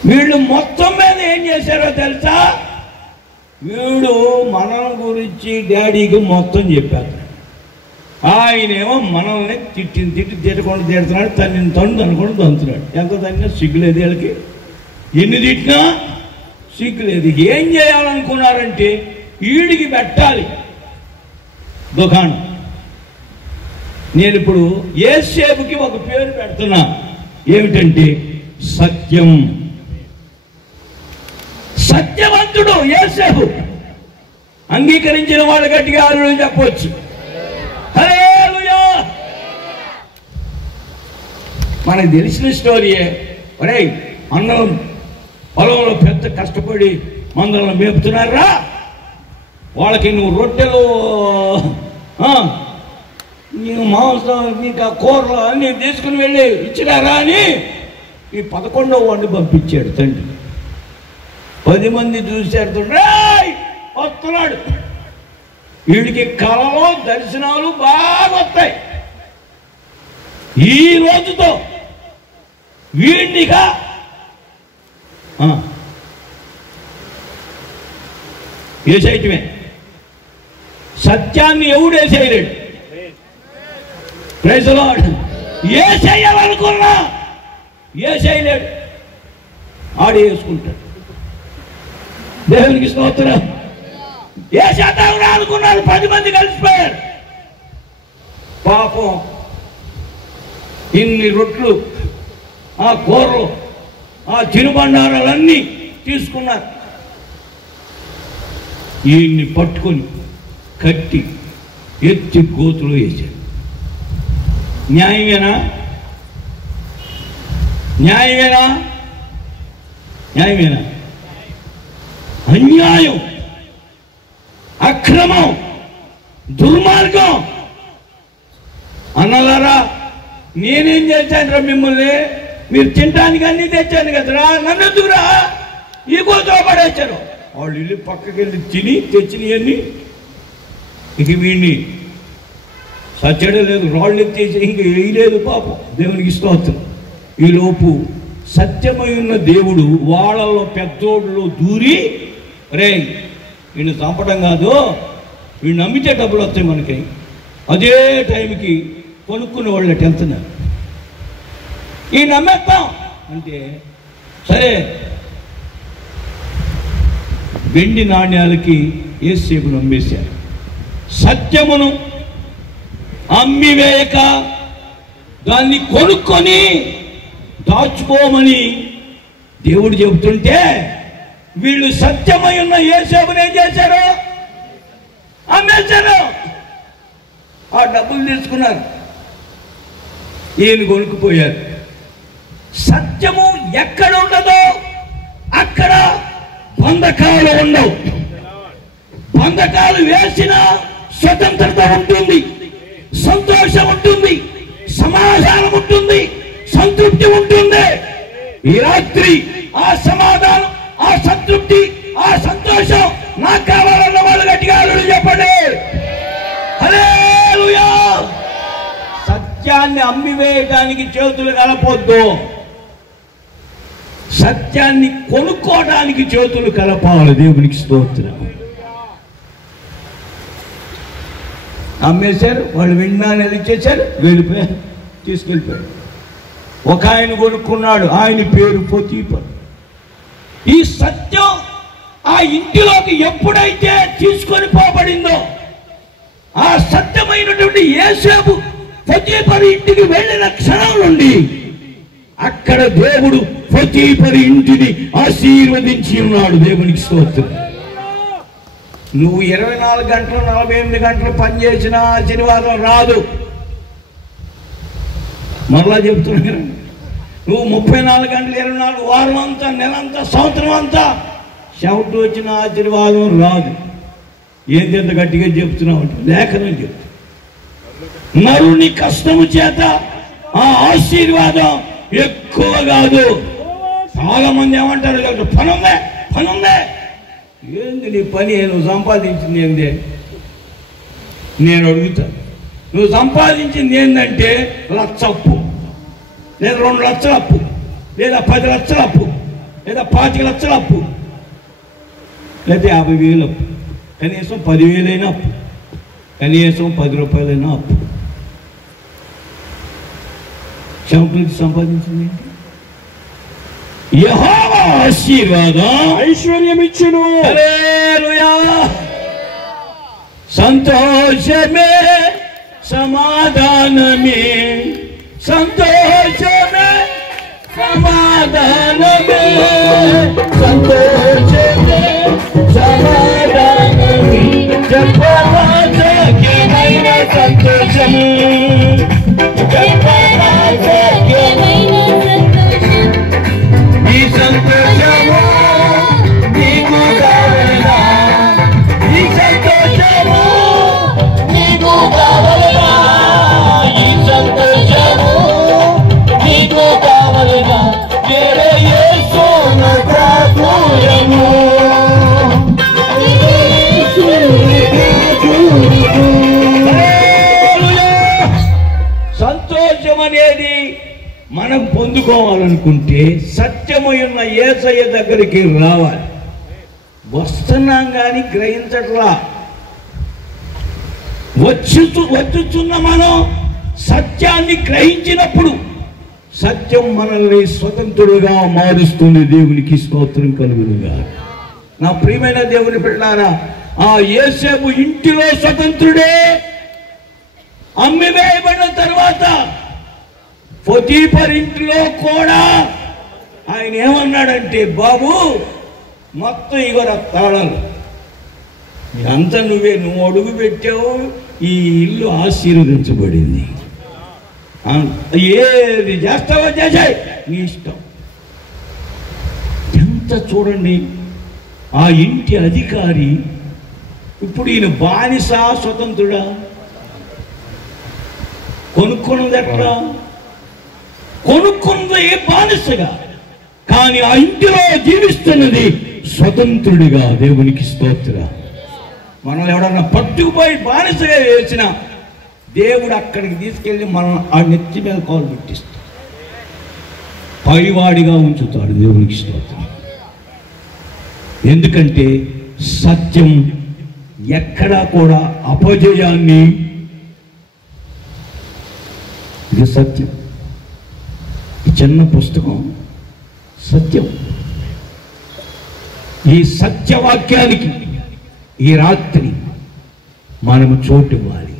వీళ్ళు మొత్తం మీద ఏం చేశారో తెలుసా? వీడు మనం గురించి డాడీకి మొత్తం చెప్పారు. ఆయనేమో మనల్ని తిట్టకుండా తిడుతున్నాడు, తనని తండ్రి అనుకుని తంతున్నాడు. ఎంత తన్నినా సిగ్గులేదు వీళ్ళకి. ఎన్ని తిట్టినా సిగ్గులేదు. ఏం చేయాలనుకున్నారంటే వీడికి పెట్టాలి దుకాణం. నేను ఇప్పుడు యోసేపుకి ఒక పేరు పెడుతున్నా. ఏమిటంటే సత్యం. సత్యవంతుడు యోసేపు. అంగీకరించిన వాళ్ళు గట్టిగా హల్లెలూయా చెప్పవచ్చు. హల్లెలూయా. మనకు తెలిసిన స్టోరీయే. ఒరేయ్, అన్నం పొలంలో పెద్ద కష్టపడి మందలను మేపుతున్నారా, వాళ్ళకి నువ్వు రొట్టెలు, నీవు మాంసం, నీకు ఆ కూరలు అన్నీ తీసుకుని వెళ్ళి ఇచ్చినారా అని ఈ 11వ వాడిని పంపించాడు తండ్రి. 10 మంది చూశాడు, వస్తున్నాడు. వీడికి కళలు దర్శనాలు బాగా వస్తాయి. ఈ రోజుతో వీడినిగా వేసేయటమే. సత్యాన్ని ఎవడు వేసేయలేడు. Praise the Lord. వేసేయాలనుకున్నా వేసేయలేడు, ఆడు వేసుకుంటాడు. దేవునికి స్తోత్రం. వేసేద్దామని అనుకున్నారు, 10 మంది కలిసిపోయారు. పాపం ఇన్ని రొట్లు, ఆ కూరలు, ఆ తినుబండారాలన్నీ తీసుకున్నారు. ఈయన్ని పట్టుకొని కట్టి ఎత్తి గోతులో వేశారు. న్యాయమేనా? న్యాయమేనా? న్యాయమేనా? అన్యాయం, అక్రమం, దుర్మార్గం. అన్నలారా, నేనేం చేశాను మిమ్మల్ని? మీరు తినడానికి అన్నీ తెచ్చాను కదరా, నన్ను ఎందుకురా ఈ గోతో పడేశారు. వాళ్ళు ఇల్లు పక్కకి వెళ్ళి తిని తెచ్చినవన్నీ ఇక వీడిని సచ్చడే లేదు, రాళ్ళు ఎత్తేసి ఇంక వేయలేదు పాపం. దేవునికి స్తోత్రం. ఈలోపు సత్యమై ఉన్న దేవుడు వాళ్ళలో పెద్దోళ్ళు దూరి, రే వీడిని చంపడం కాదు, వీడిని నమ్మితే డబ్బులు వస్తాయి మనకి. అదే టైంకి కొనుక్కునే వాళ్ళు వెళ్తున్నారు. ఈ నమ్మేస్తాం అంటే సరే, వెండి నాణ్యాలకి యేసేపును అమ్మేశారు. సత్యమును అమ్మివేయక దాన్ని కొనుక్కొని దాచుకోమని దేవుడు చెబుతుంటే, వీళ్ళు సత్యమై ఉన్న యేసేపును ఏం చేశారు? అమ్మేశారు. ఆ డబ్బులు తీసుకున్నారు, ఈయన కొనుక్కుపోయారు. సత్యము ఎక్కడ ఉండదో అక్కడ బంధకాలు ఉండవు. బంధకాలు వేసిన స్వతంత్రత ఉంటుంది, సంతోషం ఉంటుంది, సమాధానం ఉంటుంది, సంతృప్తి ఉంటుంది. ఈ రాత్రి ఆ సమాధానం, ఆ సంతృప్తి, ఆ సంతోషం నాకు కావాలన్న వాళ్ళు గట్టిగా చెప్పండి. హల్లెలూయా. సత్యాన్ని అమ్మివేయడానికి చేతులు కలపొద్దు, సత్యాన్ని కొనుక్కోవడానికి చేతులు కలపాలి. దేవునికి స్తోత్రం. అమ్మేశారు, వాళ్ళు విన్నాను ఇచ్చేశారు, వెళ్ళిపోయారు, తీసుకెళ్ళిపోయారు. ఒక ఆయన కొనుక్కున్నాడు, ఆయన పేరు పోతీఫరు. ఈ సత్యం ఆ ఇంటిలోకి ఎప్పుడైతే తీసుకొని పోబడిందో, ఆ సత్యమైనటువంటి యేసేపు పోతీఫరు ఇంటికి వెళ్ళిన క్షణం నుండి అక్కడ దేవుడు పోతీఫరు ఇంటిని ఆశీర్వదించి ఉన్నాడు. దేవునికి స్తోత్రం. నువ్వు 24 గంటలు 48 గంటలు పనిచేసిన ఆశీర్వాదం రాదు. మరలా చెప్తున్నాను, నువ్వు 34 గంటలు 24 వారం అంతా, నెలంతా, సంవత్సరం అంతా చెవిటి వచ్చిన ఆశీర్వాదం రాదు. ఏంటి ఎంత గట్టిగా చెప్తున్నావు అంటే లేఖనం చెప్తా. నరుని కష్టము చేత ఆ ఆశీర్వాదం ఎక్కువ కాదు. చాలా మంది ఏమంటారు, పని ఉందే, పని ఉందే. ఏంది నీ పని? నువ్వు సంపాదించింది ఏంది? నేను అడుగుతాను, నువ్వు సంపాదించింది ఏంటంటే 1,00,000 అప్పు, లేదా 2 లక్షల అప్పు, లేదా 10 లక్షల అప్పు, లేదా 25 లక్షల అప్పు, లేదా 50,000 అప్పు, కనీసం 10,000 అయినా అప్పు, కనీసం 10 రూపాయలైనా అప్పు. చెమటలకి సంపాదించింది ఏంటి? యెహోవా ఆశీర్వాదం ఐశ్వర్యం ఇచ్చును. హల్లెలూయా. సంతోషమే, సమాధానమే, సంతోషమే, సమాధానమే, సంతోషమే, సమాధానమే, చెప్పవాచకమైన సంతోషము, చెప్పవాచకమైన ఈ సంతోషము నీకు కావాలా? ఈ సంతోషము నీకు కావాలా? ఈ సంతోషము నీకు కావాలా? వేరే యేసును ప్రార్థుయము, సంతోషం అనేది మనం పొందుకోవాలనుకుంటే సత్యమై ఉన్న యేసయ్య దగ్గరికి రావాలి. వస్తున్నాం కానీ గ్రహించట్లా. వచ్చుచున్న మనం సత్యాన్ని గ్రహించినప్పుడు సత్యం మనల్ని స్వతంత్రుడుగా మారుస్తుంది. దేవునికి స్తోత్రం కలుగునుగా. నా ప్రియమైన దేవుని బిడ్డలారా, ఆ యేసేపు ఇంటిలో స్వతంత్రుడే. అమ్మివేయబడిన తర్వాత పోతీఫరు ఇంటిలో కూడా ఆయన ఏమన్నాడంటే, బాబు మొత్తం ఇగోరా తాళాలు, అంతా నువ్వు అడుగు పెట్టావు, ఈ ఇల్లు ఆశీర్వదించబడింది. ఏది చేస్తావో చేసాయి, నీ ఇష్టం. ఎంత చూడండి, ఆ ఇంటి అధికారి ఇప్పుడు ఈయన బానిస స్వతంత్రుడా? కొనుక్కున్నది ఎట్లా? కొనుక్కున్నది బానిసగా, కానీ ఆ ఇంటిలో జీవిస్తున్నది స్వతంత్రుడిగా. దేవునికి స్తోత్రం. మనం ఎవడన్నా పట్టుకుపోయి బానిసగా వేసిన దేవుడు అక్కడికి తీసుకెళ్ళి మనం ఆ నెత్తి మీద కాలు పెట్టిస్తాడు, పైవాడిగా ఉంచుతాడు. దేవునికి స్తోత్రం. ఎందుకంటే సత్యం ఎక్కడా కూడా అపజయాన్ని, ఇది సత్యం. ఈ చిన్న పుస్తకం సత్యం. ఈ సత్యవాక్యానికి ఈ రాత్రి మనము చోటు ఇవ్వాలి,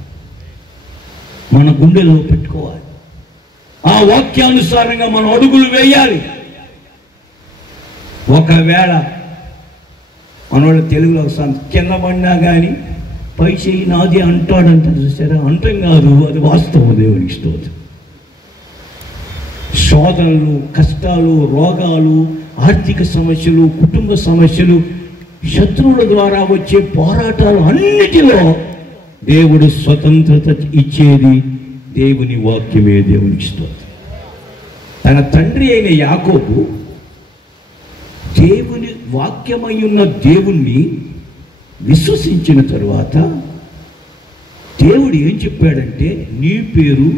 మన గుండెలో పెట్టుకోవాలి. ఆ వాక్యానుసారంగా మనం అడుగులు వేయాలి. ఒకవేళ మనోళ్ళ తెలుగులో కింద పడినా కానీ పై చేయి నాది అంటాడంట, చూసారా? అంటం కాదు, అది వాస్తవం. దేవునికి స్తోత్రం. శోధనలు, కష్టాలు, రోగాలు, ఆర్థిక సమస్యలు, కుటుంబ సమస్యలు, శత్రువుల ద్వారా వచ్చే పోరాటాలు అన్నిటిలో దేవుడు స్వతంత్రత ఇచ్చేది దేవుని వాక్యమే. దేవునికి స్తోత్రం. తన తండ్రి అయిన యాకోబు దేవుని వాక్యమై ఉన్న దేవుణ్ణి విశ్వసించిన తరువాత దేవుడు ఏం చెప్పాడంటే, నీ పేరు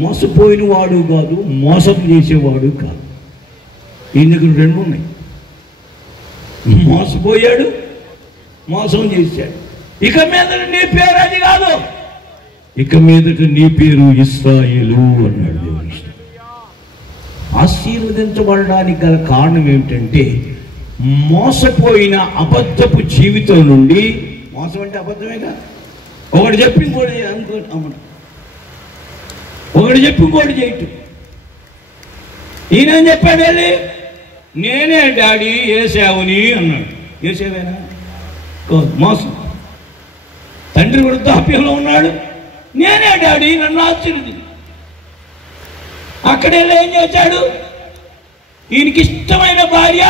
మోసపోయిన వాడు కాదు, మోసం చేసేవాడు కాదు. ఇందుకు రెండు ఉన్నాయి, మోసపోయాడు, మోసం చేశాడు. ఇక మీదట నీ పేరు అది కాదు, ఇక మీదట నీ పేరు ఇశ్రాయేలు అన్నాడు దేవుని. ఆశీర్వదించబడడానికి గల కారణం ఏమిటంటే, మోసపోయిన అబద్ధపు జీవితం నుండి, మోసం అంటే అబద్ధమేగా, ఒకటి చెప్పి ఇంకోటి అనుకోండి, ఒకటి చెప్పి ఇంకోటి చేయటం. ఈయన చెప్పాడు, వెళ్ళి నేనే డాడీ ఏసావుని అన్నాడు. ఏసేవేనా? మోసం. తండ్రి వృద్ధాప్యంలో ఉన్నాడు, నేనే డాడీ, నన్ను ఆశీర్వది. అక్కడే ఏం చేశాడు? ఈయనకి ఇష్టమైన భార్య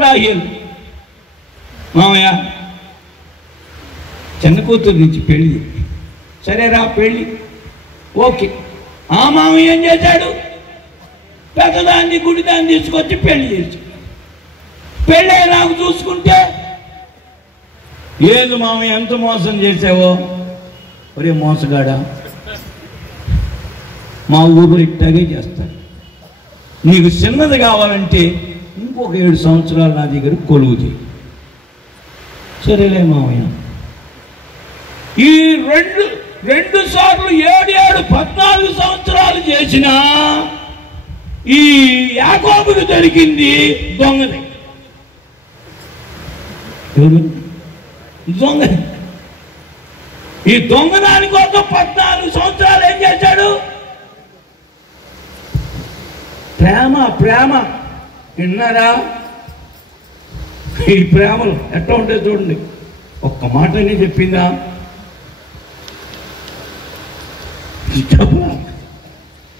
రాహేలు. మామయ్య చిన్న కూతురు నుంచి పెళ్ళి, సరేరా పెళ్ళి, ఓకే. ఆ మామయ్య ఏం చేశాడు? పెద్దదాన్ని, గుడిదాన్ని తీసుకొచ్చి పెళ్లి చేసి, పెళ్ళే నాకు చూసుకుంటే, ఏది మామయ్య ఎంత మోసం చేసావో, ఒరే మోసగాడా, మా ఊరు ఇట్టాగే చేస్తాడు. నీకు చిన్నది కావాలంటే ఇంకొక 7 సంవత్సరాలు నా దగ్గర కొలువు చేయి. సరేలే మామయ్య. ఈ రెండు సార్లు 7 14 సంవత్సరాలు చేసినా ఈ యాకోబుకు దొరికింది దొంగది. దొంగ. ఈ దొంగదాని కోసం 14 సంవత్సరాలు ఏం చేశాడు? ప్రేమ. ప్రేమ విన్నారా? ఈ ప్రేమలు ఎట్లా ఉంటాయి చూడండి. ఒక్క మాటని చెప్పిందా?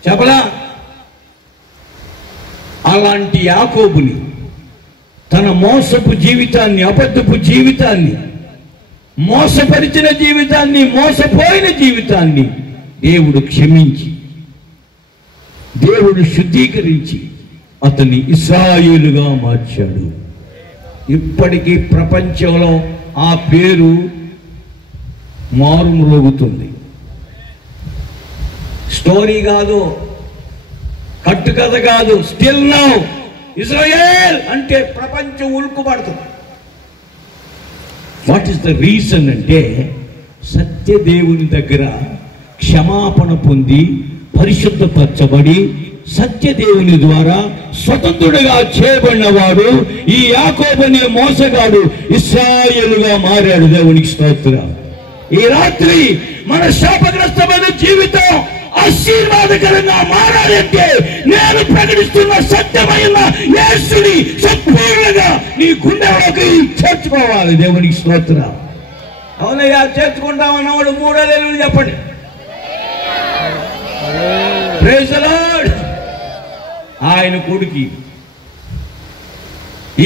చెప్పలా? అలాంటి యాకోబుని, తన మోసపు జీవితాన్ని, అబద్ధపు జీవితాన్ని, మోసపరిచిన జీవితాన్ని, మోసపోయిన జీవితాన్ని దేవుడు క్షమించి, దేవుడు శుద్ధీకరించి అతన్ని ఇశ్రాయేలుగా మార్చాడు. ఇప్పటికీ ప్రపంచంలో ఆ పేరు మారుమ్రోగుతుంది. స్టోరీ కాదు, కట్టుకథ కాదు. స్టిల్ నౌ ఇజ్రాయెల్ అంటే ప్రపంచం ఉల్కుపడుతుంది. వాట్ ఈస్ ద రీజన్ అంటే, సత్యదేవుని దగ్గర క్షమాపణ పొంది పరిశుద్ధపరచబడి సత్యదేవుని ద్వారా స్వతంత్రుడిగా చేయబడినవాడు ఈ యాకోబు అనే మోసగాడు ఇశ్రాయేలుగా మారాడు. దేవునికి స్తోత్రం. ఈ రాత్రి మన శాపగ్రస్తమైన జీవితం ఆశీర్వాదకరంగా మారాలంటే నేను ప్రకటిస్తున్న సత్యమైన యేసుని సంపూర్ణంగా నీ గుండెలోకి చేర్చుకోవాలి. దేవునికి స్తోత్రం. అవునయ్యా, చేర్చుకుంటామన్నవాడు 3 హల్లెలూయా చెప్పండి. Praise the lord. ఆయన కొడుకు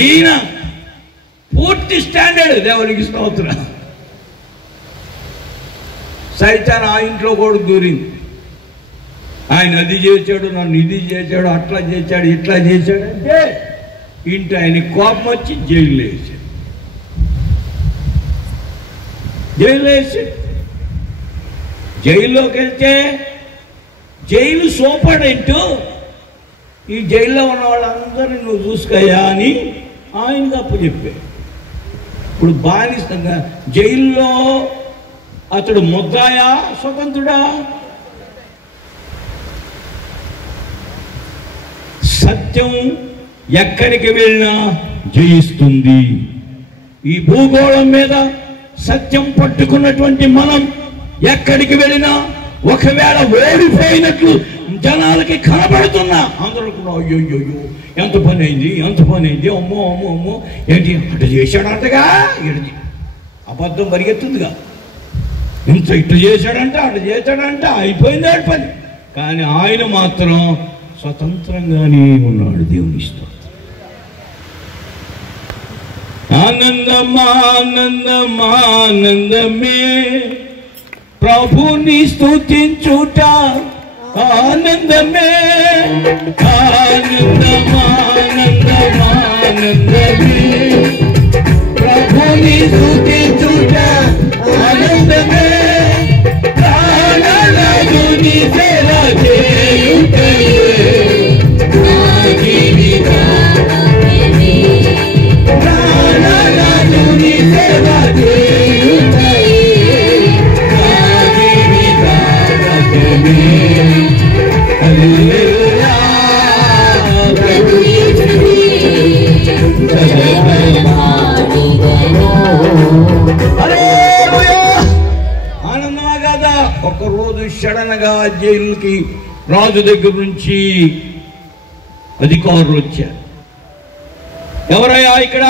ఈయన పూర్తి స్టాండర్డ్. దేవునికి స్తోత్రం. సైతాన్ ఆ ఇంట్లో కూడా దూరింది. ఆయన అది చేశాడు, నన్ను ఇది చేశాడు, అట్లా చేశాడు, ఇట్లా చేశాడు అంటే ఇంటి ఆయన కోపం వచ్చి జైల్లో వేసాడు. జైల్లోకి వెళ్తే జైలు సూపరింటెండెంట్ ఈ జైల్లో ఉన్న వాళ్ళందరినీ నువ్వు చూసుకోయా అని ఆయనకు అప్పచెప్పాడు. ఇప్పుడు బానిసంగా జైల్లో అతడు ముద్దాయా స్వతంత్రుడా? సత్యం ఎక్కడికి వెళ్ళినా జయిస్తుంది. ఈ భూగోళం మీద సత్యం పట్టుకున్నటువంటి మనం ఎక్కడికి వెళ్ళినా ఒకవేళ ఓడిపోయినట్లు జనాలకి కనబడుతున్నా అందరూ కూడా అయ్యో ఎంత పని అయింది, ఎంత పని అయింది, అమ్మో అమ్మో అమ్మో ఏంటి అటు చేశాడంటగా, ఇటు అబద్ధం పరిగెత్తుందిగా, ఇంత ఇటు చేశాడంట అటు చేశాడంట అయిపోయింది ఆడి పని. కానీ ఆయన మాత్రం స్వతంత్రంగానే ఉన్నాడు. దేవుని ఇష్టం. ఆనందమానందమానందమే ప్రభుని స్తుతించుట ఆనందమే. ఆనందమానందమానందమే ప్రభుని స్తుతించుట ఆనందమే. ప్రాణనాథుని సేవ చేయుటయే నా జీవితమే. ప్రాణనాథుని సేవ చేయుటయే నా జీవితమే. హల్లెలూయా. ఆనందమా కాదా? ఒకరోజు సడన్గా జైలుకి రాజు దగ్గర నుంచి అధికారులు వచ్చారు. ఎవరయ్యా ఇక్కడ?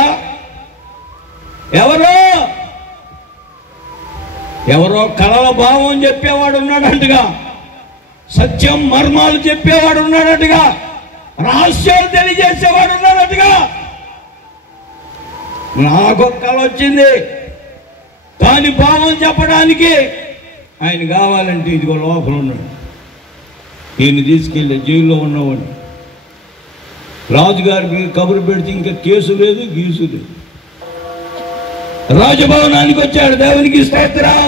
ఎవరో కలల భావం చెప్పేవాడు ఉన్నాడంటగా, సత్యం మర్మాలు చెప్పేవాడు ఉన్నాడట్టుగా, రహస్యాలు తెలియజేసేవాడు ఉన్నాడట్టుగా. నాకు కళ వచ్చింది, దాని భావం చెప్పడానికి ఆయన కావాలంటే ఇదిగో లోపల ఉన్నాడు. ఈయన తీసుకెళ్ళి జైల్లో ఉన్నవాడు రాజుగారికి కబురు పెడితే ఇంకా కేసు లేదు, గీసు లేదు. రాజభవనానికి వచ్చాడు. దేవునికి స్తోత్రం.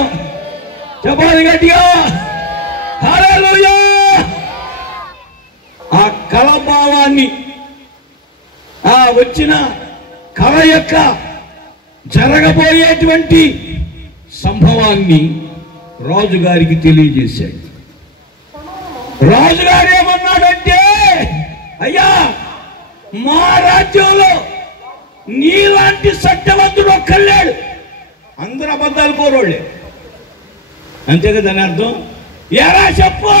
చెప్పాలి గట్టిగా హల్లెలూయా. ఆ కళ భావాన్ని, ఆ వచ్చిన కళ యొక్క జరగబోయేటువంటి సంభవాన్ని రాజుగారికి తెలియజేశాడు. రాజుగారు ఏమన్నాడంటే, అయ్యా మా రాజ్యంలో నీలాంటి సత్యవంతుడు ఒక్కళ్ళాడు, అందరూ అబద్ధాలు కోరోళ్ళే. అంతే కదా దాని అర్థం. ఎరా చెప్పు,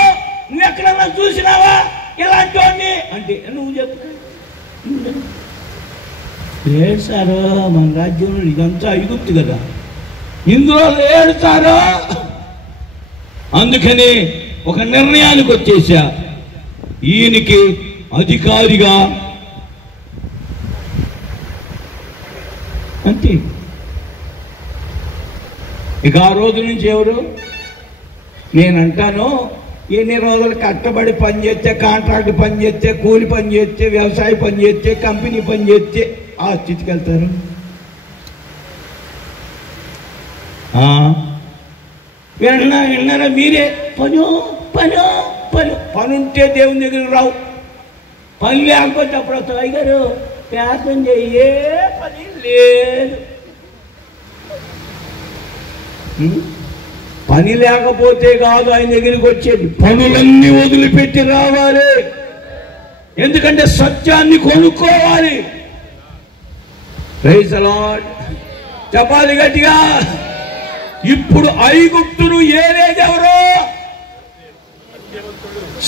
నువ్వు ఎక్కడన్నా చూసినావా ఇలాంటి వాడిని అంటే, నువ్వు చెప్పు. లేడు సారు, మన రాజ్యంలో ఇదంతా ఐగుప్తు కదా, ఇందులో లేడు సారు. అందుకని ఒక నిర్ణయానికి వచ్చేసా, ఈయనకి అధికారిగా అంతే. ఇక ఆ రోజు నుంచి ఎవరు నేనంటాను, ఎన్ని రోజులు కష్టపడి పని చేస్తే, కాంట్రాక్ట్ పని చేస్తే, కూలి పని చేస్తే, వ్యవసాయ పని చేస్తే, కంపెనీ పని చేస్తే ఆ స్థితికి వెళ్తారు. విన్నారా మీరే? పని ఉంటే దేవుని దగ్గరికి రావు, పని లేకపోతే అప్పుడు వస్తావు. అయ్యారు ప్రార్థన చెయ్యే, పని లేదు. పని లేకపోతే కాదు ఆయన దగ్గరికి వచ్చేది, పనులన్నీ వదిలిపెట్టి రావాలి. ఎందుకంటే సత్యాన్ని కొనుక్కోవాలి. Praise the lord. చెప్పాలి గట్టిగా. ఇప్పుడు ఐగుప్తును ఏలేది ఎవరో?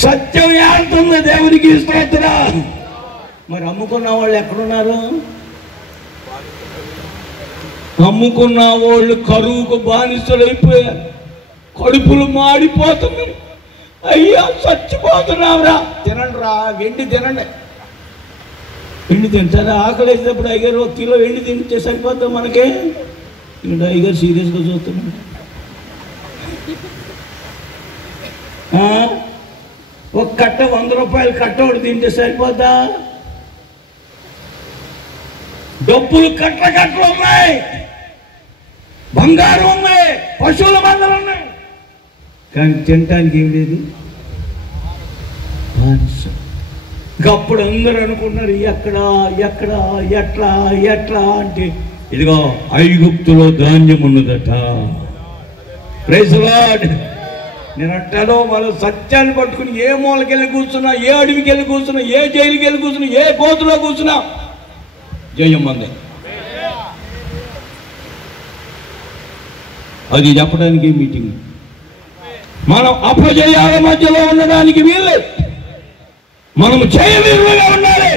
సత్యం ఏడుతుంది. దేవునికి స్తోత్రం. మరి అమ్ముకున్న వాళ్ళు ఎక్కడున్నారు? అమ్ముకున్న వాళ్ళు కరువుకు బానిసలు అయిపోయారు, కడుపులు మాడిపోతున్నాయి, అయ్యో చచ్చిపోతున్నావురా, తినండి రా, వెండి తినండి. వెండి తింటారా? ఆకలి వేసినప్పుడు అయ్యారు 1 కిలో వెండి తింటే సరిపోతాం మనకే. ఇక్కడ అయ్యారు సీరియస్గా చూస్తున్నాడు. ఒక కట్ట 100 రూపాయలు కట్ట ఒకటి తింటే సరిపోతా? డబ్బులు కట్టలు ఉన్నాయి, బంగారం ఉన్నాయి, పశువుల మందలు ఉన్నాయి, కానీ తినటానికి ఏం లేదు. అప్పుడు అందరూ అనుకున్నారు ఎక్కడా ఎక్కడా ఎట్లా ఎట్లా అంటే, ఇదిగో ఐగుప్తులో ధాన్యం ఉన్నదట. Praise lord. నేను అంటాను, వాళ్ళు సత్యాన్ని పట్టుకుని ఏ మూలకెళ్ళి కూర్చున్నా, ఏ అడవికి వెళ్ళి కూర్చున్నా, ఏ జైలుకి వెళ్ళి కూర్చున్నా, ఏ కోతులో కూర్చున్నా జయం మందే. అది చెప్పడానికి మీటింగ్. మనం అపజయాల మధ్యలో ఉండడానికి వీల్లేదు, మనము జయవీరులుగా ఉండాలి.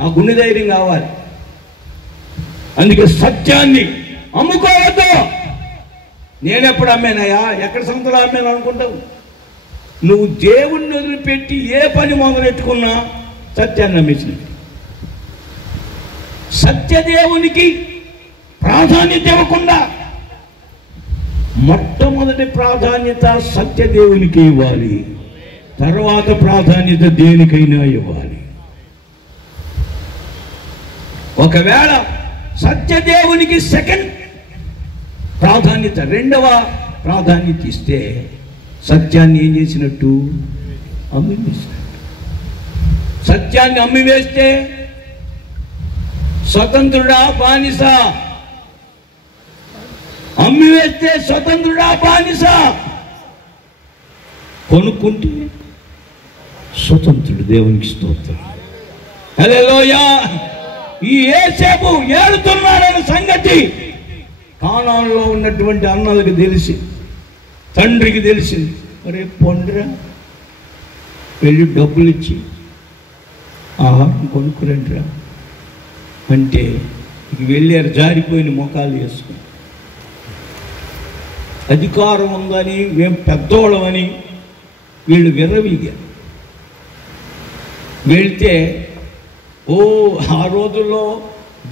ఆ గుండె ధైర్యం కావాలి. అందుకే సత్యాన్ని అమ్ముకోవద్దు. నేనెప్పుడు అమ్మానయ్యా, ఎక్కడ సంతలో అమ్మాను అనుకుంటావు? నువ్వు దేవుణ్ణి వదిలిపెట్టి ఏ పని మొదలెట్టుకున్నా సత్యాన్ని అమ్మేసినట్టు. సత్యదేవునికి ప్రాధాన్యత ఇవ్వకుండా మొట్టమొదటి ప్రాధాన్యత సత్యదేవునికి ఇవ్వాలి, తర్వాత ప్రాధాన్యత దేనికైనా ఇవ్వాలి. ఒకవేళ సత్యదేవునికి సెకండ్ ప్రాధాన్యత, రెండవ ప్రాధాన్యత ఇస్తే సత్యాన్ని ఏం చేసినట్టు? అమ్మివేసినట్టు. సత్యాన్ని అమ్మివేస్తే స్వతంత్రుడా బానిస, అమ్మివేస్తే స్వతంత్రుడా బానిస, కొనుక్కుంటే స్వతంత్రుడు. దేవునికి స్తోత్రం. హల్లెలూయా. ఈ యోసేపు ఏడుతున్నాడనే సంగతి కానానులో ఉన్నటువంటి అన్నలకు తెలిసి, తండ్రికి తెలిసింది. అరే పొండ్రా, వెళ్ళి డబ్బులు ఇచ్చి ఆహారం కొనుక్కురండిరా అంటే వెళ్ళారు, జారిపోయిన మొఖాలు వేసుకుని. అధికారం ఉందని, మేము పెద్దోళ్ళమని వీళ్ళు విర్రవీగారు. వెళ్తే ఆ రోజుల్లో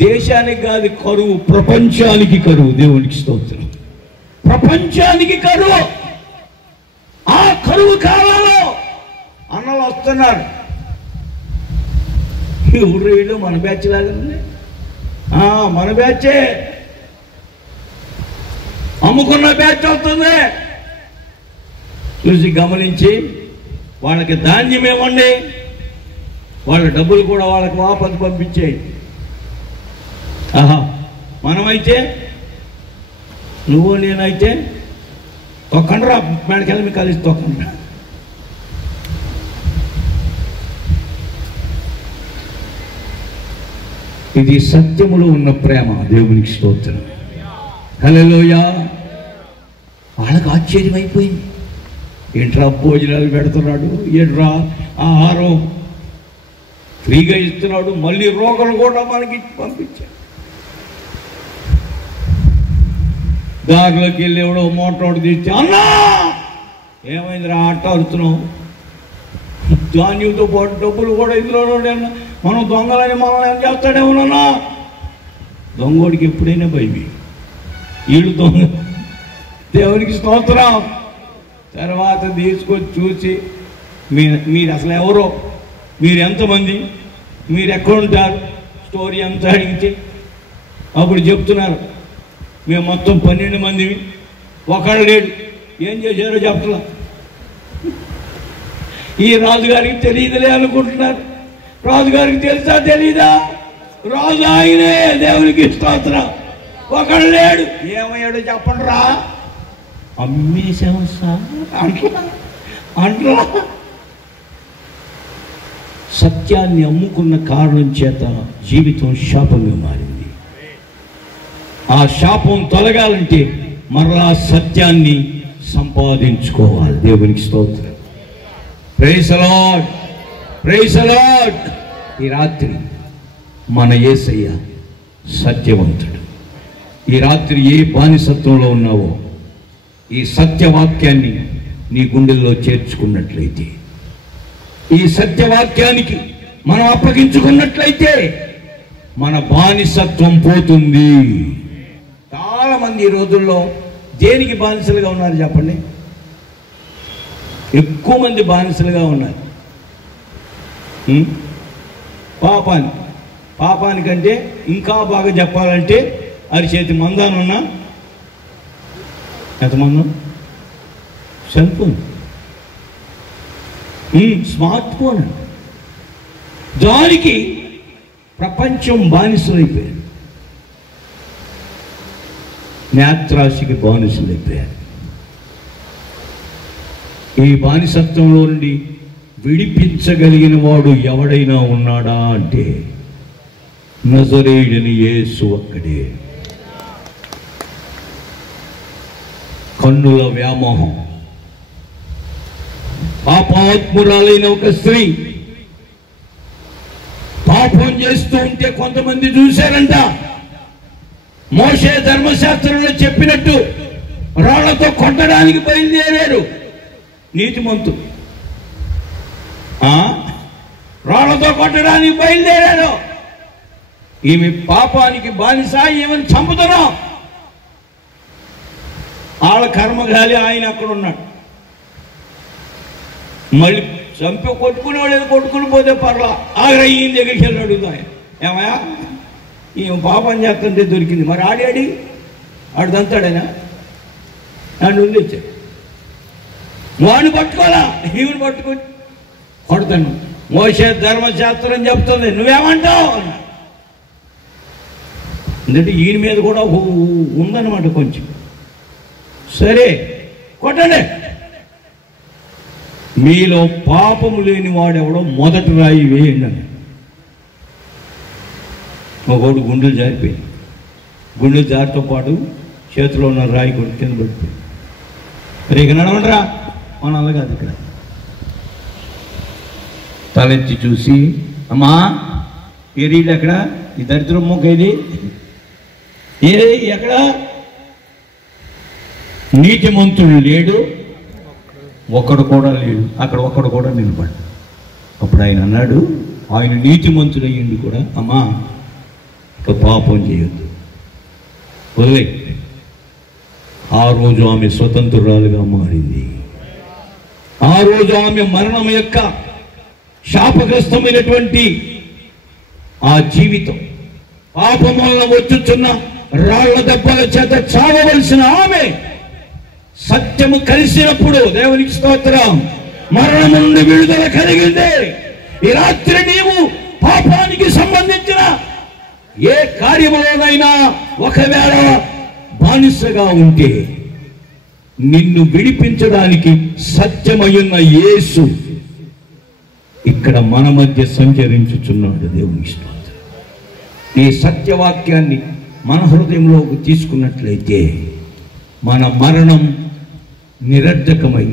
దేశానికి కాదు కరువు, ప్రపంచానికి కరువు. దేవునికి స్తోత్రం. ప్రపంచానికి కరువు. ఆ కరువు కాలంలో అన్నలు వస్తున్నారు. ఎవరు వీళ్ళు? మన బ్యాచ్ లాగా ఉంది. మన బ్యాచే, అమ్ముకున్న బ్యాచ్ అవుతుంది. చూసి గమనించి వాళ్ళకి ధాన్యం ఇవ్వండి, వాళ్ళ డబ్బులు కూడా వాళ్ళకి వాపసు పంపించేయి. మనమైతే, నువ్వు నేనైతే తొక్కండ్రా, మేడకెళ్ళి మీకు కలిసి తొక్కండ్రా. ఇది సత్యములో ఉన్న ప్రేమ. దేవునికి స్తోత్రం. హల్లెలూయా. వాళ్ళకి ఆశ్చర్యం అయిపోయింది. ఏంట్రా భోజనాలు పెడుతున్నాడు, ఏంట్రా ఆహారం ఫ్రీగా ఇస్తున్నాడు, మళ్ళీ రోగులు కూడా మనకి పంపించాడు. దారిలోకి వెళ్ళి ఎవడో మోటార్ తీసి, అన్నా ఏమైందిరా ఆట ఆడుతున్నావు, ధాన్యంతో పాటు డబ్బులు కూడా ఇందులో, మనం దొంగలని మనల్ని ఏం చేస్తాడేమోనన్నా. దొంగోడికి ఎప్పుడైనా భయమే, వీళ్ళు దొంగ. దేవునికి స్తోత్రం. తర్వాత తీసుకొచ్చి చూసి, మీరు అసలు ఎవరో, మీరు ఎంతమంది, మీరు ఎక్కడుంటారు, స్టోరీ అంతా అడిగితే అప్పుడు చెప్తున్నారు, మేము మొత్తం 12 మందివి, ఒకళ్ళు లేడు. ఏం చేశారో చెప్తున్నా. ఈ రాజుగారికి తెలియదులే అనుకుంటున్నారు. రాజుగారికి తెలుసా తెలీదా? రాజు ఆయనే. దేవునికి స్తోత్రం. ఒకళ్ళు లేడు. ఏమయ్యాడో చెప్పండి రా. అమ్మేశాము సార్ అంట్లా. సత్యాన్ని అమ్ముకున్న కారణం చేత జీవితం శాపంగా మారింది. ఆ శాపం తొలగాలంటే మరలా సత్యాన్ని సంపాదించుకోవాలి. దేవునికి స్తోత్రం. Praise the lord, praise the lord. ఈ రాత్రి మన యేసయ్య సత్యవంతుడు. ఈ రాత్రి ఏ బానిసత్వంలో ఉన్నావో ఈ సత్యవాక్యాన్ని నీ గుండెల్లో చేర్చుకున్నట్లయితే, ఈ సత్యవాక్యానికి మనం అప్పగించుకున్నట్లయితే మన బానిసత్వం పోతుంది. చాలామంది ఈ రోజుల్లో దేనికి బానిసలుగా ఉన్నారు చెప్పండి? ఎక్కువ మంది బానిసలుగా ఉన్నారు పాపానికంటే ఇంకా బాగా చెప్పాలంటే అరిచేతి మందానున్నా ఎంతమంది సెల్ ఫోన్, స్మార్ట్ ఫోన్, దానికి ప్రపంచం బానిసలైపోయారు. నేత్రాశికి బానిసలైపోయారు. ఈ బానిసత్వంలో నుండి విడిపించగలిగిన వాడు ఎవడైనా ఉన్నాడా అంటే నజరేయుడైన యేసు ఒక్కడే. కన్నుల వ్యామోహం, పాపాత్మురాలైన ఒక స్త్రీ పాపం చేస్తూ ఉంటే కొంతమంది చూశారంట. మోషే ధర్మశాస్త్రంలో చెప్పినట్టు రాళ్లతో కొట్టడానికి బయలుదేరారు నీతిమంతులు. రాళ్లతో కొట్టడానికి బయలుదేరారు. ఈమె పాపానికి బానిస, ఈమెను చంపుతున్నాం. వాళ్ళ కర్మగాలి ఆయన అక్కడ ఉన్నాడు. మళ్ళీ చంపి కొట్టుకునేవాడు ఏదో కొట్టుకుని పోతే పర్లా ఆగ్రా ఈయన దగ్గరికి వెళ్ళి అడుగుతాం, ఏమయ్యా ఈమె పాపం చేస్తుంటే దొరికింది, మరి ఆడి దంతాడైనా నన్ను వదిలేచ్చాడు. వాడిని పట్టుకోవాలా, ఈమెను పట్టుకొని కొడతాను. మోషే ధర్మశాస్త్రం చెప్తుంది, నువ్వేమంటావు అన్నా. ఎందుకంటే ఈయన మీద కూడా ఉందన్నమాట కొంచెం. సరే కొట్టండి. మీలో పాపము లేని వాడెవడో మొదటి రాయి వేయండి అని. ఒకడు గుండెలు జారిపోయింది. గుండెలు జారితో పాటు చేతిలో ఉన్న రాయి కొట్టి కింద పడిపోయింది. మరి ఇక నడవండిరా మన అలాగే అది. ఇక్కడ తలెత్తి చూసి, అమ్మా ఏరీళ్ళు ఎక్కడ, ఈ దరిద్రం మొక్క ఇది ఎక్కడ? నీతిమంతుడు లేడు, ఒక్కడు కూడా లేడు. అక్కడ ఒక్కడు కూడా నిలబడ్డా. అప్పుడు ఆయన అన్నాడు, ఆయన నీతిమంతుడు అయ్యింది కూడా, అమ్మా ఇక పాపం చేయొద్దు, వదిలే. ఆ రోజు ఆమె స్వతంత్రురాలుగా మారింది. ఆ రోజు ఆమె మరణం యొక్క శాపగ్రస్తమైనటువంటి ఆ జీవితం, పాపం వలన వచ్చుచున్న రాళ్ల దెబ్బల చేత చావవలసిన ఆమె సత్యము కలిసినప్పుడు, దేవునికి స్తోత్రం, మరణం నుండి విడుదల కలిగింది. ఈ రాత్రి నీవు పాపానికి సంబంధించిన ఏ కార్యములోనైనా ఒకవేళ బానిసగా ఉంటే నిన్ను విడిపించడానికి సత్యమయ్యున్న యేసు ఇక్కడ మన మధ్య సంచరించుచున్నాడు. దేవునికి స్తోత్రం. ఈ సత్యవాక్యాన్ని మన హృదయంలోకి తీసుకున్నట్లయితే మన మరణం నిరర్ధకమై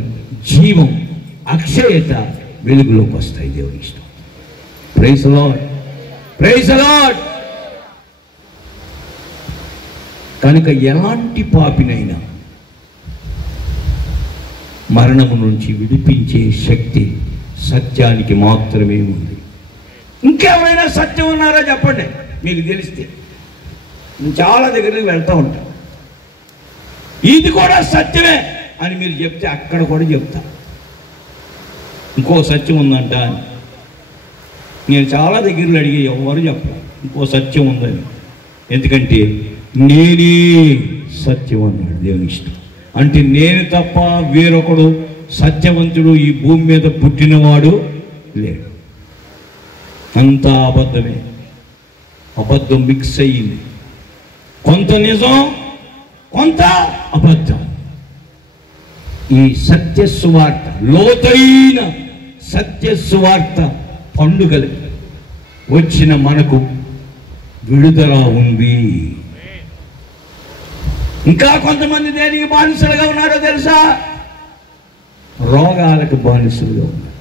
జీవం, అక్షయత వెలుగులోకి వస్తాయి. దేవునికి స్తోత్రం. Praise the lord, praise the lord. కనుక ఎలాంటి పాపినైనా మరణము నుంచి విడిపించే శక్తి సత్యానికి మాత్రమే ఉంది. ఇంకెవరైనా సత్యం ఉన్నారా చెప్పండి, మీకు తెలిస్తే. నేను చాలా దగ్గరికి వెళ్తూ ఉంటాను, ఇది కూడా సత్యమే అని మీరు చెప్తే అక్కడ కూడా చెప్తా ఇంకో సత్యం ఉందంట అని. నేను చాలా దగ్గరలో అడిగి ఎవరు చెప్పాలి ఇంకో సత్యం ఉందని. ఎందుకంటే నేనే సత్యం అన్నాడు. దేవుని ఇష్టం. అంటే నేను తప్ప వేరొకడు సత్యవంతుడు ఈ భూమి మీద పుట్టినవాడు లేడు. అంతా అబద్ధమే. అబద్ధం మిక్స్ అయ్యింది. కొంత నిజం, కొంత అబద్ధం. ఈ సత్య సువార్త, లోతైన సత్య సువార్త పండుగలు వచ్చిన మనకు విడుదల ఉంది. ఇంకా కొంతమంది దేనికి బానిసలుగా ఉన్నారో తెలుసా? రోగాలకు బానిసలుగా ఉన్నారు.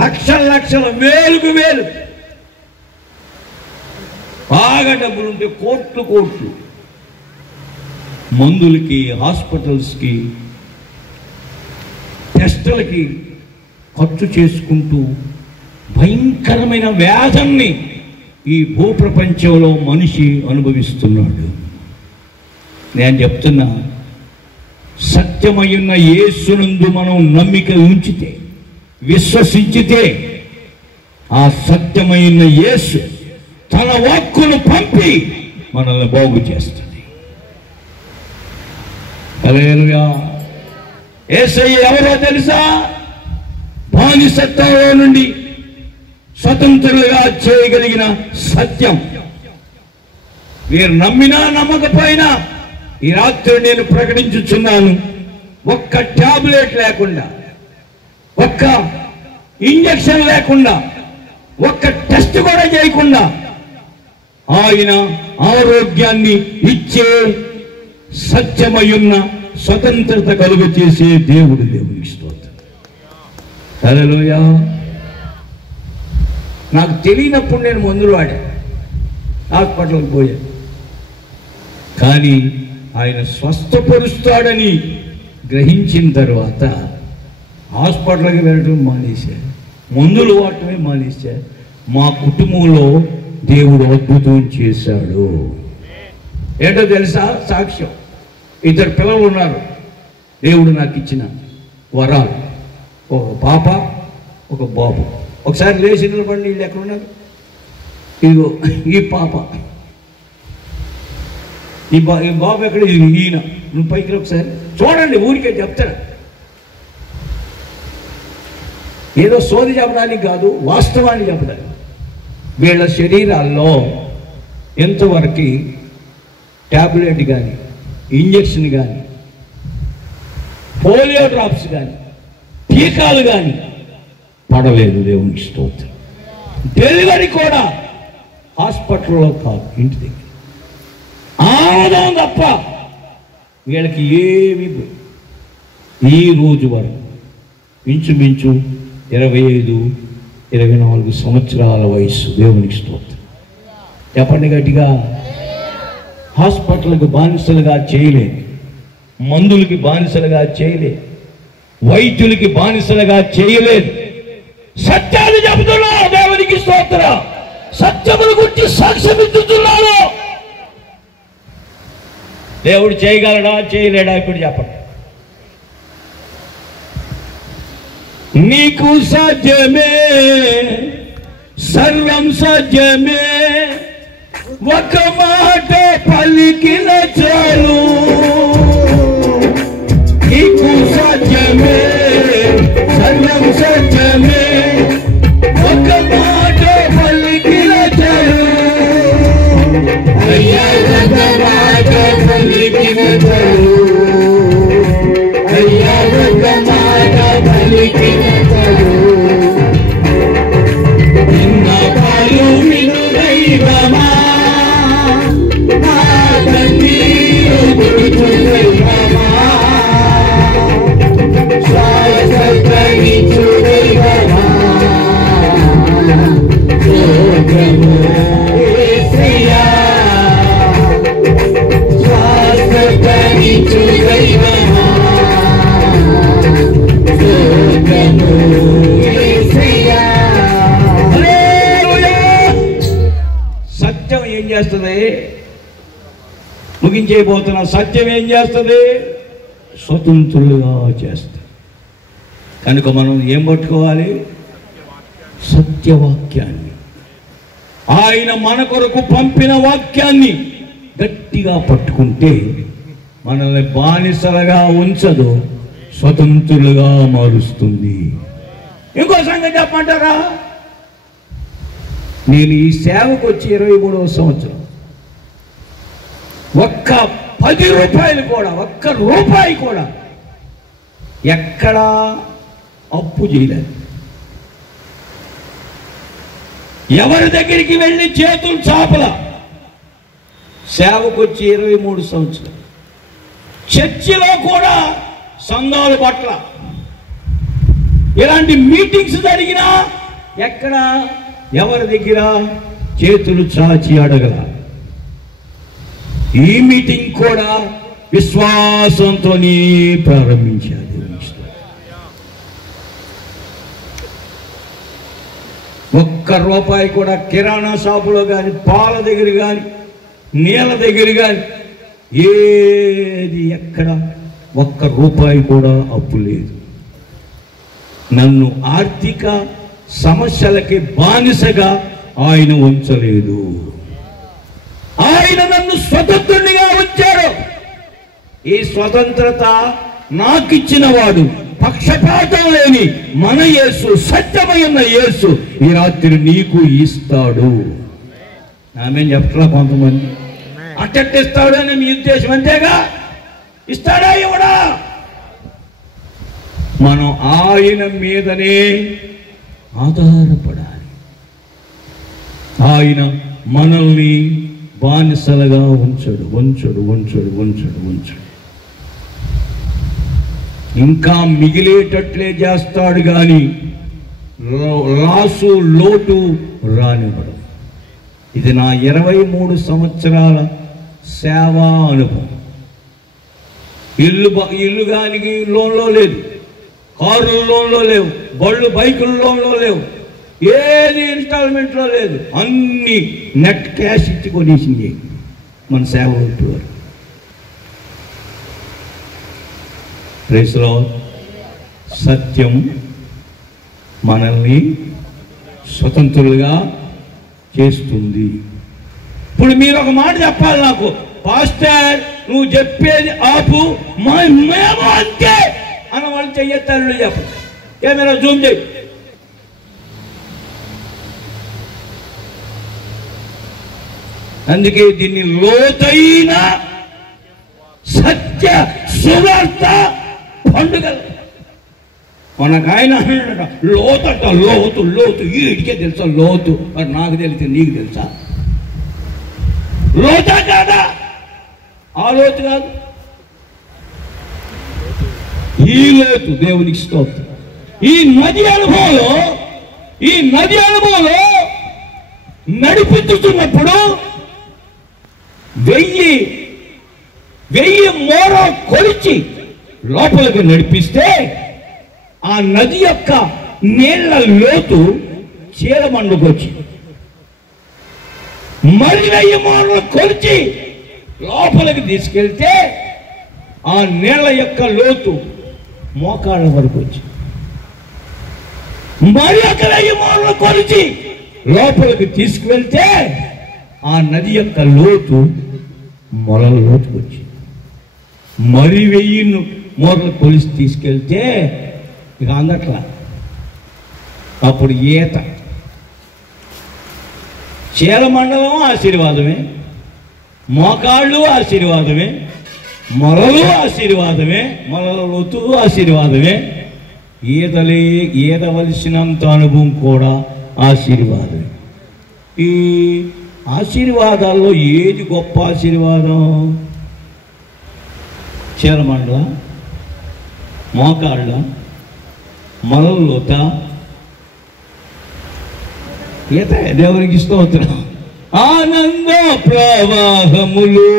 లక్షల లక్షల, వేలకు వేలు, బాగా డబ్బులుంటే కోట్లు కోట్లు మందులకి, హాస్పిటల్స్కి టెస్టులకి ఖర్చు చేసుకుంటూ భయంకరమైన వ్యాధుల్ని ఈ భూప్రపంచంలో మనిషి అనుభవిస్తున్నాడు. నేను చెప్తున్నా, సత్యమయ్యున్న యేసునందు మనం నమ్మిక ఉంచితే, విశ్వసించితే, ఆ సత్యమైన యేసు తన వాక్కును పంపి మనల్ని బాగు చేస్తుంది. హల్లెలూయా. యేసయ్య ఎవరో తెలుసా? బానిసత్వంలో నుండి స్వతంత్రులుగా చేయగలిగిన సత్యం. మీరు నమ్మినా నమ్మకపోయినా ఈ రాత్రి నేను ప్రకటించుచున్నాను, ఒక్క టాబ్లెట్ లేకుండా, ఒక్క ఇంజక్షన్ లేకుండా, ఒక్క టెస్ట్ కూడా చేయకుండా ఆయన ఆరోగ్యాన్ని ఇచ్చే సత్యమయున్న స్వతంత్రత కలుగ చేసే దేవుడు. దేవునికి స్తోత్రం. హల్లెలూయా. నాకు తెలియనప్పుడు నేను మందులు వాడా, హాస్పిటల్కి పోయాను. కానీ ఆయన స్వస్థపరుస్తాడని గ్రహించిన తర్వాత హాస్పిటల్కి వెళ్ళడం మానేశా, మందులు వాడటమే మానేశా. మా కుటుంబంలో దేవుడు అద్భుతం చేశాడు. ఏంటో తెలుసా? సాక్ష్యం. 2 పిల్లలు ఉన్నారు, దేవుడు నాకు ఇచ్చిన వరాలు. ఒక పాప, ఒక బాబు. ఒకసారి లేచి నిలబడి వీళ్ళు ఎక్కడున్నారు? ఇదిగో ఈ పాప, ఈ బాబు ఎక్కడ? ఈయన. నువ్వు పైకి ఒకసారి చూడండి, ఊరికే చెప్తాను. ఏదో సోది చెప్పడానికి కాదు, వాస్తవాన్ని చెప్పడానికి. వీళ్ళ శరీరాల్లో ఎంతవరకు ట్యాబ్లెట్ కానీ, ఇంజక్షన్ కానీ, పోలియో డ్రాప్స్ కానీ, టీకాలు కానీ పడలేదు. దేవునికి స్తోత్రం. డెలివరీ కూడా హాస్పిటల్లో కాదు, ఇంటి దగ్గర. ఆనందం తప్ప వీళ్ళకి ఏమి. ఈ రోజు వరకు ఇంచుమించు 25-24 సంవత్సరాల వయసు. దేవునికి స్తోత్రం. చెప్పండి గట్టిగా. హాస్పిటల్కి బానిసలుగా చేయలేదు, మందులకి బానిసలుగా చేయలేదు, వైద్యులకి బానిసలుగా చేయలేదు. సత్యాన్ని చెబుతున్నా. దేవునికి స్తోత్రం. సత్యముల గురించి సాక్ష్యం ఇస్తున్నాను. దేవుడు చేయగలడా చేయలేడా? ఇప్పుడు చెప్పండి. నీకు సాధ్యమే, సర్వం సాధ్యమే, ఒక మాట పలికిన చాలు. నీకు సాధ్యమే, సర్వం సాధ్యమే, ఒక మాట పలికిన చాలు. అయ్యా ఒక మాట పలికిన చాలు. అయ్యా ఒక మాట పలికిన చాలు. నిన్న పాలు విను దైవమా, నా కన్నీరు తుడుచు దైవమా, శ్వాసకరించు దైవమా, స్తోత్రము యేసయ్యా, శ్వాసకరించు దైవమా, స్తోత్రము యేసయ్యా. సత్యం ఏం చేస్తుంది? ముగించేయబోతున్న సత్యం ఏం చేస్తుంది? స్వతంత్రులుగా చేస్తుంది. కనుక మనం ఏం పట్టుకోవాలి? సత్యవాక్యాన్ని. ఆయన మన కొరకు పంపిన వాక్యాన్ని గట్టిగా పట్టుకుంటే మనల్ని బానిసలుగా ఉంచదు, స్వతంత్రులుగా మారుస్తుంది. ఇంకో సంగతి చెప్పమంటారా? నేను ఈ సేవకు వచ్చి 23వ సంవత్సరం ఒక్క 10 రూపాయలు కూడా, ఒక్క రూపాయి కూడా ఎక్కడా అప్పు చేయలేదు. ఎవరి దగ్గరికి వెళ్ళి చేతులు చాపల. సేవకు వచ్చి 23 సంవత్సరాలు. చర్చిలో కూడా సంఘాలు పట్ల ఇలాంటి మీటింగ్స్ జరిగినా ఎక్కడ ఎవరి దగ్గర చేతులు చాచి అడగల. ఈ మీటింగ్ కూడా విశ్వాసంతోనే ప్రారంభించారు. ఒక్క రూపాయి కూడా కిరాణా షాపులో కానీ, పాల దగ్గర కానీ, నీళ్ళ దగ్గర కానీ ఏది ఎక్కడ ఒక్క రూపాయి కూడా అప్పు లేదు. నన్ను ఆర్థిక సమస్యలకి బానిసగా ఆయన ఉంచలేదు. ఆయన నన్ను స్వతంత్రునిగా ఉంచాడు. ఈ స్వతంత్రత నాకిచ్చిన వాడు పక్షపాతం లేని మన యేసు, సత్యమైన యేసు ఈ రాత్రి నీకు ఇస్తాడు. ఆమె చెప్తా కొంతమంది అట్టెట్టిస్తాడు అని మీ ఉద్దేశం అంతేగా? ఇస్తాడా ఇవ్వడా? మనం ఆయన మీదనే ఆధారపడాలి. ఆయన మనల్ని బానిసలుగా ఉంచడు. ఇంకా మిగిలేటట్లే చేస్తాడు కానీ లాసు లోటు రానివ్వడం. ఇది నా 23 సంవత్సరాల సేవా అనుభవం. ఇల్లు కానీ లోన్లో లేదు, కారుల లోన్లో లేవు, బళ్ళు బైకుల లోన్లో లేవు, ఏది ఇన్స్టాల్మెంట్లో లేదు. అన్ని నెట్ క్యాష్ ఇచ్చి కొనేసింది మన సేవ వరకు. ప్రైస్లో సత్యం మనల్ని స్వతంత్రులుగా చేస్తుంది. ఇప్పుడు మీరు ఒక మాట చెప్పాలి నాకు, పాస్టర్ నువ్వు చెప్పేది ఆపు, మేము అంతే అన్న వాళ్ళు చెయ్యొత్తాను చెప్పు. కెమెరా జూమ్ చేయి. అందుకే దీన్ని లోతైన సత్య సువార్త పండుగలు. మనకు ఆయన లోతట, లోతు వీడికే తెలుసా లోతు, మరి నాకు తెలిస్తే నీకు తెలుసా? లోత కాదా? ఆ లోతు కాదు, ఈ లోతు. దేవునికి స్తోత్రం. ఈ నది అనుభవంలో నడిపించుతున్నప్పుడు 1000 మోర కొలిచి లోపలికి నడిపిస్తే ఆ నది యొక్క నీళ్ల లోతు చీలమండుకు వచ్చి, మరి 1000 మోరలు కొలిచి లోపలికి తీసుకెళ్తే ఆ నీళ్ల యొక్క లోతు మోకాళ్ళ వరకు వచ్చి, మరి అక్కడ 1000 మోరలు కొలిచి లోపలికి తీసుకువెళ్తే ఆ నది యొక్క లోతు మొలల లోతుకు వచ్చి, మరి 1000 మోరలు కొలిసి తీసుకెళ్తే ఇక అందట్లా. అప్పుడు ఈత. చీలమండలం ఆశీర్వాదమే, మోకాళ్ళు ఆశీర్వాదమే, మొలలు ఆశీర్వాదమే, మొలల లోతు ఆశీర్వాదమే, ఈదవలసినంత అనుభవం కూడా ఆశీర్వాదమే. ఈ ఆశీర్వాదాల్లో ఏది గొప్ప ఆశీర్వాదం? చీలమండల, మోకాళ్ళ, మొలల లోత, ఈత. దేవునికి స్తోత్రం. ఆనంద ప్రవాహములో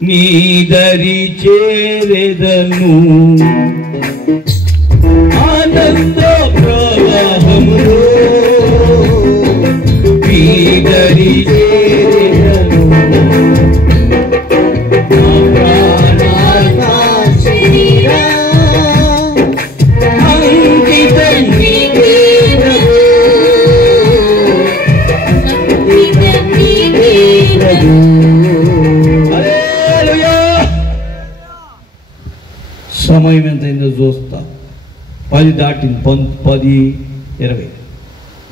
నీ దరి చేరెదను, ఆనంద ప్రవాహములో నీ దరి చేరెదను, సమయం ఎంతైందో చూస్తా. 10 దాటింది, 10:20.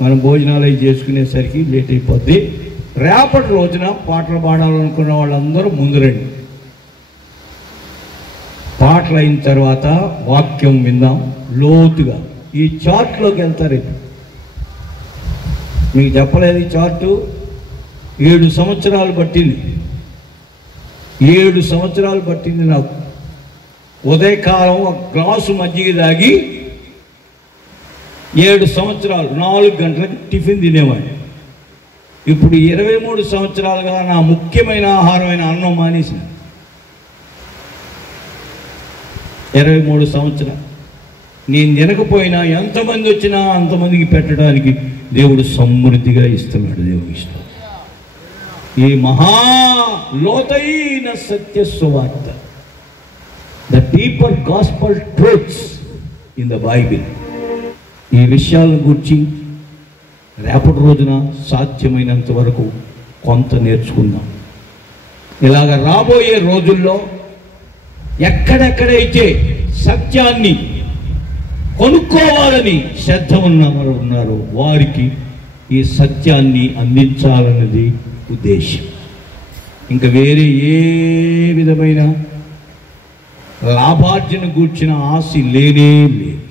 మనం భోజనాలు అవి చేసుకునేసరికి లేట్ అయిపోద్ది. రేపటి రోజున పాటలు పాడాలనుకున్న వాళ్ళందరూ ముందు రండి. పాటలు అయిన తర్వాత వాక్యం విందాం లోతుగా. ఈ చార్ట్లోకి వెళ్తారు. మీకు చెప్పలేదు, ఈ చార్టు 7 సంవత్సరాలు పట్టింది. 7 సంవత్సరాలు పట్టింది నాకు. ఉదయకాలం ఒక గ్లాసు మజ్జిగ తాగి 7 సంవత్సరాలు 4 గంటలకు టిఫిన్ తినేవాడిని. ఇప్పుడు 23 సంవత్సరాలుగా నా ముఖ్యమైన ఆహారమైన అన్నం మానేసిన. 23 సంవత్సరాలు నేను తినకపోయినా ఎంతమంది వచ్చినా అంతమందికి పెట్టడానికి దేవుడు సమృద్ధిగా ఇస్తున్నాడు. దేవుడు ఇష్టం. ఈ మహా లోతైన సత్య సువార్త, the deeper gospel truths in the Bible, ఈ విషయాలను గురించి రేపటి రోజున సాధ్యమైనంత వరకు కొంత నేర్చుకుందాం. ఇలాగ రాబోయే రోజుల్లో ఎక్కడెక్కడైతే సత్యాన్ని కొనుక్కోవాలని శ్రద్ధ ఉన్నవారు ఉన్నారో వారికి ఈ సత్యాన్ని అందించాలన్నది ఉద్దేశం. ఇంకా వేరే ఏ విధమైన లాభార్జన గూర్చిన ఆశ లేనే లేదు.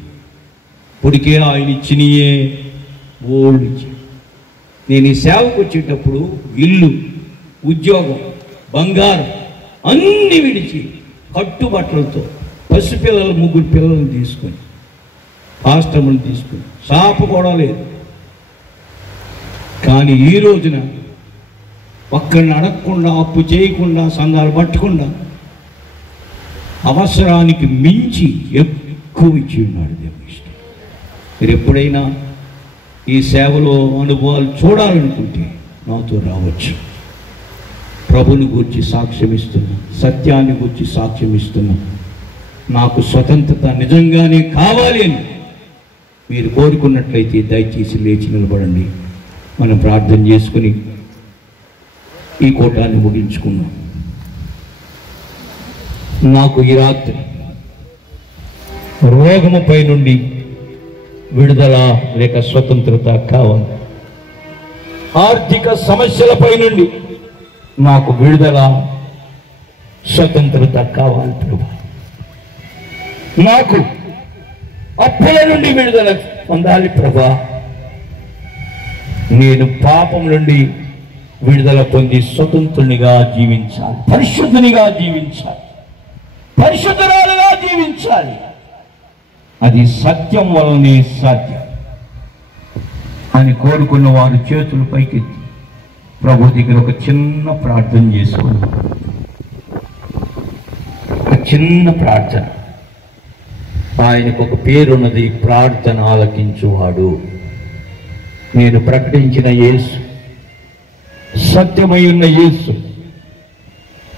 ఇప్పటికే ఆయన ఇచ్చినయే ఓల్డ్ ఇచ్చి. నేను ఈ సేవకు వచ్చేటప్పుడు ఇల్లు, ఉద్యోగం, బంగారం అన్నీ విడిచి కట్టుబట్టలతో పసిపిల్లలు 3 పిల్లలను తీసుకొని, పాస్టర్లను తీసుకొని, సాప కూడా లేదు. కానీ ఈ రోజున ఒక్కడిని అడగకుండా, అప్పు చేయకుండా, సంఘాలు పట్టకుండా అవసరానికి మించి ఎక్కువ ఇచ్చి ఉన్నాడు దేవుని ఇష్టం. మీరు ఎప్పుడైనా ఈ సేవలో అనుభవాలు చూడాలనుకుంటే నాతో రావచ్చు. ప్రభుని గురించి సాక్ష్యం ఇస్తున్నా, సత్యాన్ని గురించి సాక్ష్యం ఇస్తున్నా. నాకు స్వతంత్రత నిజంగానే కావాలి అని మీరు కోరుకున్నట్లయితే దయచేసి లేచి నిలబడండి. మనం ప్రార్థన చేసుకుని ఈ కూటాన్ని ముగించుకున్నాం. నాకు ఈ రాత్రి రోగముపై నుండి విడుదల లేక స్వతంత్రత కావాలి. ఆర్థిక సమస్యలపై నుండి నాకు విడుదల, స్వతంత్రత కావాలి ప్రభు. నాకు అప్పుల నుండి విడుదల పొందాలి ప్రభా. నేను పాపం నుండి విడుదల పొంది స్వతంత్రునిగా జీవించాలి, పరిశుద్ధునిగా జీవించాలి, పరిశుద్ధురాలుగా జీవించాలి. అది సత్యం వలనే సాధ్యం అని కోరుకున్న వారు చేతులు పైకెత్తి ప్రభు దగ్గర ఒక చిన్న ప్రార్థన చేసుకోండి. ఒక చిన్న ప్రార్థన. ఆయనకు ఒక పేరున్నది, ప్రార్థన ఆలకించువాడు. నేను ప్రకటించిన యేసు, సత్యమై ఉన్న యేసు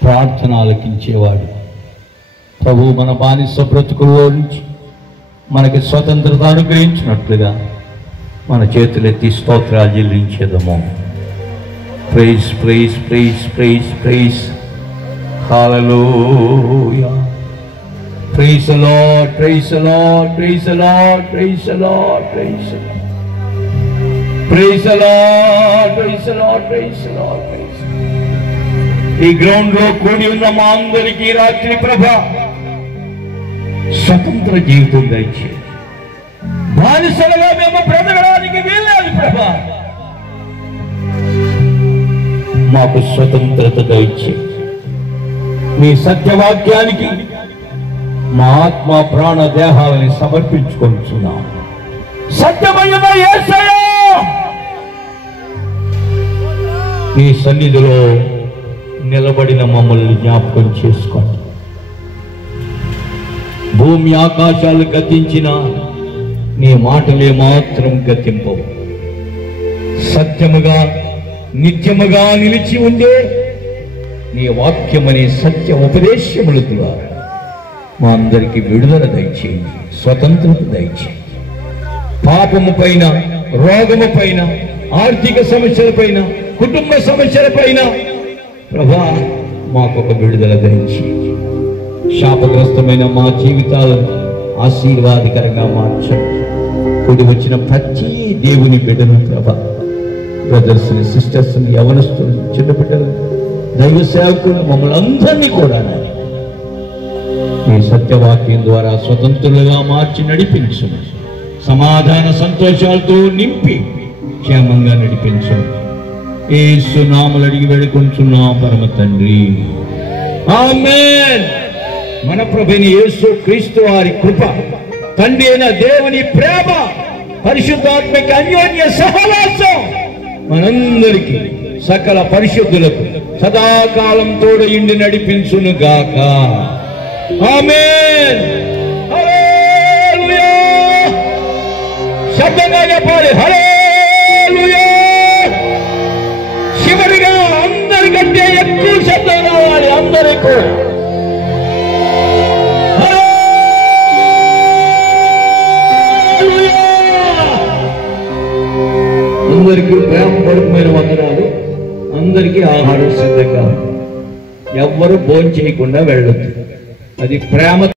ప్రార్థన ఆలకించేవాడు. ప్రభు మన బానిస బ్రతుకుల్లో నుంచి మనకి స్వతంత్రత అనుగ్రహించినట్లుగా మన చేతులెత్తి స్తోత్రాలు చెల్లించేదము. Praise praise praise praise praise. Hallelujah. Praise the Lord, praise the Lord, praise the Lord, praise the Lord, praise the Lord. Praise the Lord, praise the Lord, praise the Lord, praise the Lord. ఈ ground లో కూడి ఉన్న మా అందరికీ రాత్రి ప్రభా స్వతంత్ర జీవితం దయచేయి. బానిసలుగా మేము బ్రతకడానికి వీల్లేదు ప్రభా. మాకు స్వతంత్రత దయచేయి. మీ సత్యవాక్యానికి మా ఆత్మ ప్రాణ దేహాలని సమర్పించుకుంటున్నాం. సత్యమైన యేసయ్యా నీ సన్నిధిలో నిలబడిన మమ్మల్ని జ్ఞాపకం చేసుకోండి. భూమి ఆకాశాలు గతించిన నీ మాటలే మాత్రం గతింపవు. సత్యముగా నిత్యముగా నిలిచి ఉండే నీ వాక్యమనే సత్య ఉపదేశముల ద్వారా మా అందరికీ విడుదల దయచేయండి, స్వతంత్రత దయచేయండి. పాపము పైన, రోగము పైన, ఆర్థిక సమస్యల పైన, కుటుంబ సమస్యల పైన ప్రభా మాకొక విడుదల దయచేయండి. శాపగ్రస్తమైన మా జీవితాలను ఆశీర్వాదకరంగా మార్చండి. కూడి వచ్చిన ప్రతి దేవుని బిడ్డను ప్రభా, బ్రదర్స్ని, సిస్టర్స్ని, యవనస్తులను, చిన్న బిడ్డలు, దైవ సేవకులను, మమ్మల్ని అందరినీ కూడా ఈ సత్యవాక్యం ద్వారా స్వతంత్రులుగా మార్చి నడిపించు. సమాధాన సంతోషాలతో నింపి క్షేమంగా నడిపించు. యేసు నామములో అడిగి వేడుకొంచున్నాం పరమ తండ్రి, ఆమేన్. మన ప్రభువైన యేసు క్రీస్తు వారి కృప, తండ్రి అయిన దేవుని ప్రేమ, పరిశుద్ధాత్మక అన్యోన్య సహవాసం మనందరికీ సకల పరిశుద్ధులకు సదాకాలం తోడయుండి నడిపించును గాక. ఆమేన్. హల్లెలూయా. శబ్దంగా చెప్పాలి హల్లెలూయా. చివరిగా అందరికంటే ఎక్కువ శబ్దం రావాలి అందరికీ. అందరికీ ప్రేమపూర్వకమైన వందనాలు. అందరికీ ఆహారం సిద్ధంగా, ఎవ్వరూ భోజనం చేయకుండా వెళ్ళొద్దు. అది ప్రేమ.